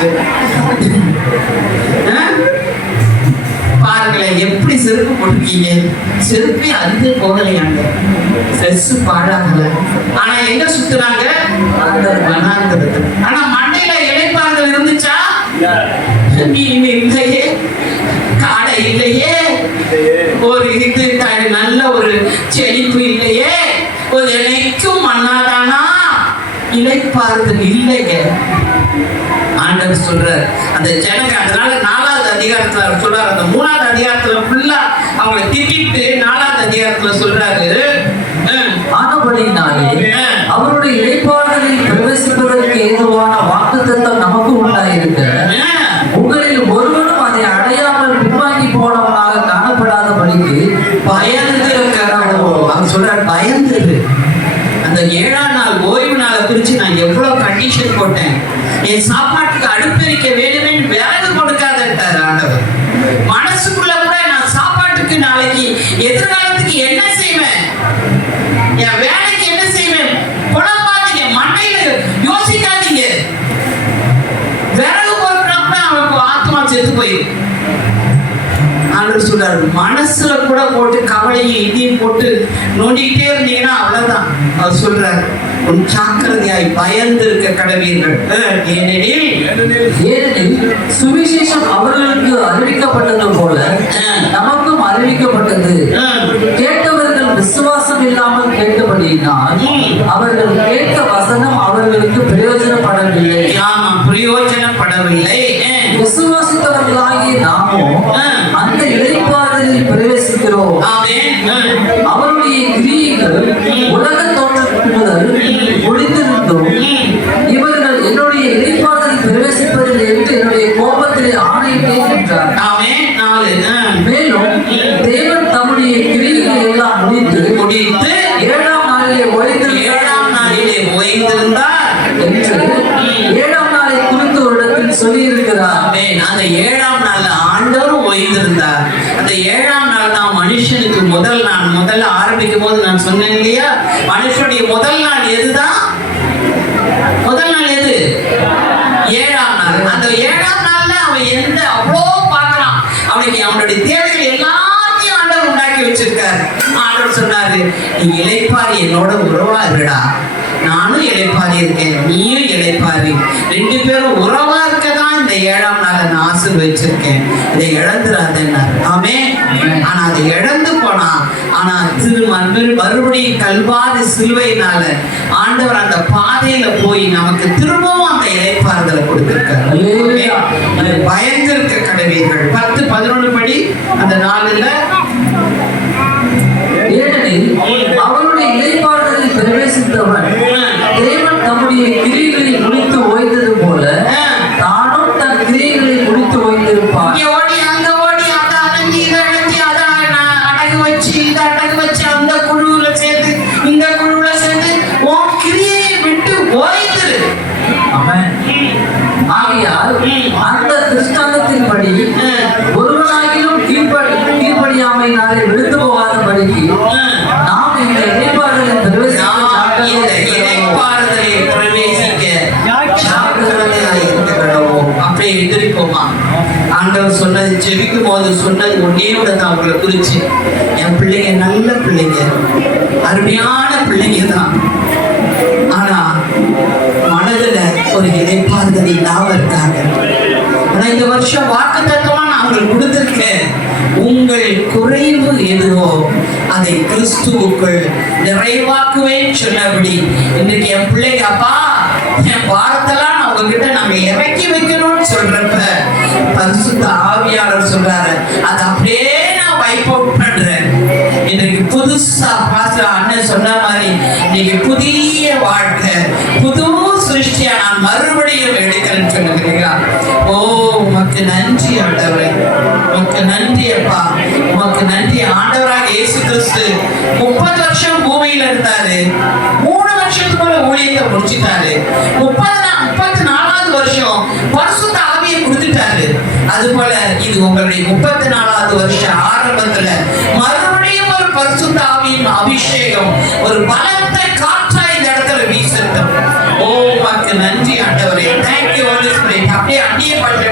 பாருங்களேன் எப்படி செருப்பு போட்டிருக்கீங்க. செருப்பே அந்து போகலையாங்க, செஸ் பாழாகல. ஆனா எங்க சுத்துறாங்க? ஆனா மண்டையில இளைப்பாறுதல் இருந்துச்சா? மீன் இல்லையே, காடை இல்லையே, ஒரு இது நல்ல ஒரு செழிப்பு இல்லையே, ஒரு இலைக்கும் மண்ணாதானா? இளைப்பாறுதல் இல்லைங்க. ஆண்டவர் சொல்றார் அந்த ஜனங்க. அதனால 4வது அதிகாரத்துல சொல்றாரு, அந்த 3வது அதிகாரத்துல ஃபுல்லா அவங்களை திட்டிட்டு 4வது அதிகாரத்துல சொல்றாரு, ஆனபடியினாலே அவருடைய இளைப்பாறுதலில் பிரவேசிப்பதற்கு ஏதுவான வாக்குத்தத்தம் நமக்கு உண்டாயிருக்க உங்களில் ஒருவனும் அதை அடையாமல் பின்வாங்கி போனவனாக காணப்படாதபடிக்கு பயந்திருக்கிறோம். அவர் சொல்றாரு பயந்துரு. அந்த 7ஆம் நாள் ஓய்வு நாளை குறிச்சு நான் எவ்வளவு கண்டிஷன் போட்டேன். என் சாப்பாட்டுக்கு அடுப்பெரிக்க வேணுமே, விறகு கொடுக்காதட்டார் ஆண்டவர். மனசுக்குள்ள கூட நான் சாப்பாட்டுக்கு நாளைக்கு எதிர்காலத்துக்கு என்ன செய்வேன், என் வேலைக்கு என்ன செய்வேன் குழம்பாதீங்க, மண்டையில யோசிக்காதீங்க. விறகு பொறுக்கிறப்ப அவனுக்கு ஆத்மா செத்து போயிடும். ஆண்டவர் சொல்றாரு மனசுல கூட போட்டு கவலையும் இதையும் போட்டு நோண்டிக்கிட்டே இருந்தீங்கன்னா அவ்வளவுதான். அவர் சொல்றாரு உன் ஜாக்கிரதையாய் பயந்து இருக்க கடவீர்கள். ஏனெனில் சுவிசேஷம் அவர்களுக்கு அறிவிக்கப்பட்டது போல நமக்கும் அறிவிக்கப்பட்டது. கேட்டவர்கள் விசுவாசம் இல்லாமல் கேட்டபடியினால் அவர்கள் கேட்ட வசனம் அவர்களுக்கு பிரயோஜனப்படவில்லை. பிரயோஜனப்படவில்லை. விசுவாசித்தவர்களாகிய நாமோ அந்த இளைப்பாறுதலில் பிரவேசிக்கிறோம். அவருடைய கிரியைகள் உலக தோற்றத்துக்கு முதல் முடிந்திருந்தும் இவர்கள் என்னுடைய இளைப்பாறுதலில் பிரவேசிப்பதில் என்று என்னுடைய கோபத்திலே ஆணையிட்டேன் என்றார். மேலும் தேவன் தம்முடைய கிரியைகளை எல்லாம் முடித்து 7ஆம் நாளிலே ஓய்ந்திருந்தார் என்று 7ஆம் நாளை குறித்து ஒரு இடத்தில் சொல்லி இருக்கிறார். அந்த 7ஆம் நாள்ல ஆண்டவர் ஓய்ந்திருந்தார். அந்த 7ஆம் நாள் தான் மனுஷனுக்கு முதல் நாள். முதல்ல ஆரம்பிக்கும் போது நான் சொன்னேன் இல்லையா, மனுஷனுடைய முதல் நாள் எதுதான்? முதல் நாள் எது? 7ஆம் நாள். அந்த 7ஆம் நாள்ல அவன் எந்த அவ்வளோ பார்க்கலாம், அவனுக்கு அவனுடைய தேவைகள் எல்லாத்தையும் ஆண்டவர் உண்டாக்கி வச்சிருக்காரு. ஆண்டவர் சொன்னாரு நீ இளைப்பாரி என்னோட உறவா இருடா, நானும் இளைப்பாரி இருக்கேன், நீயும் இளைப்பாரி, 2 பேரும் உறவா இருக்கதான் இந்த 7ஆம் நாளை நான் ஆசீர்வதிச்சிருக்கேன், இதை இழந்துடாதேன்னாரு. ஆமென். ஆனா அதை இழந்து போனா, ஆனா மறுபடியும் கல்வாரி சிலுவையினால ஆண்டவர் அந்த பாதையில போய் நமக்கு திரும்பவும் அந்த இளைப்பாறுதலை கொடுத்திருக்காரு. பயந்திருக்க கடவீர்கள். 10-11 படி அந்த நாளில். ஏனெனில் அவருடைய இளைப்பாறுதலில் பிரவேசித்தவன் தேவன் தம்முடைய கிரியைகளை முடித்து ஓய்ந்தது போல தானும் தன் கிரியைகளை முடித்து ஓய்ந்திருப்பார். ஓடி அங்க ஓடி அந்த அடங்கி இதை அடங்கி அதை அடகு வச்சு இதை அடகு வச்சு அந்த குழுவுல சேர்ந்து இந்த குழுவுல சேர்ந்து உன் கிரியையை விட்டு ஓய்ந்துரு. ஆகையால் அந்த திருஷ்டாந்தத்தின்படி ஒருவனாகிலும் கீழ்ப்படியாமையினாலே விழுந்து போகாதபடிக்கு நாம் இந்த இளைப்பாறுதலில் பிரவேசிக்க ஜாக்கிரதையாக இருக்க கடவோம். அப்படியே எதிர்ப்போமா? ஆண்டவர் சொன்னது ஜெபிக்கும் போது சொன்னது ஒன்னேயோட தான் அவங்களை குறிச்சு, என் பிள்ளைங்க நல்ல பிள்ளைங்க, அருமையான பிள்ளைங்க தான். ஆனா மனதுல ஒரு இளைப்பாறுதல் இல்லாம இருக்காங்க. ஆனா இந்த வருஷம் வாக்குத்தத்தமா நான் அவங்களுக்கு கொடுத்திருக்கேன். உங்கள் குறைவு எதுவோ அதை கிறிஸ்துவுக்குள் நிறைவாக்குவேன் சொன்னபடி இன்றைக்கு என் பிள்ளைங்க அப்பா என் வாரத்தெல்லாம் நான் உங்ககிட்ட நாங்க இறக்கி வைக்கணும்னு சொல்றப்ப பரிசுத்த ஆவியாளர் சொல்றாரு அது அப்படியே நான் வைப் அவுட் பண்றேன். இன்றைக்கு புதுசா பாஸ்டர் அண்ணன் சொன்ன மாதிரி இன்னைக்கு புதிய வாழ்க்கை புது சிருஷ்டியா நான் மறுபடியும் எடுக்கிறேன்னு சொல்லுகிறீங்களா? ஓ உமக்கு நன்றி ஆண்டவரே, உமக்கு நன்றி அப்பா, உமக்கு நன்றி. ஆண்டவராக இயேசு கிறிஸ்து 30 வருஷம் பூமியில இருந்தாரு, 3 வருஷத்துக்குள்ள ஊழியத்தை முடிச்சிட்டாரு. 30 அதுபோல இது உங்களுடைய 34வது வருஷ ஆரம்பத்துல மறுபடியும் ஒரு பரிசுத்த ஆவியின் அபிஷேகம், ஒரு பலத்த காற்றா இந்த இடத்துல வீசட்டும். ஓ, உமக்கு நன்றி ஆண்டவரே. Thank you Holy Spirit. அப்படியே அந்நிய பாஷை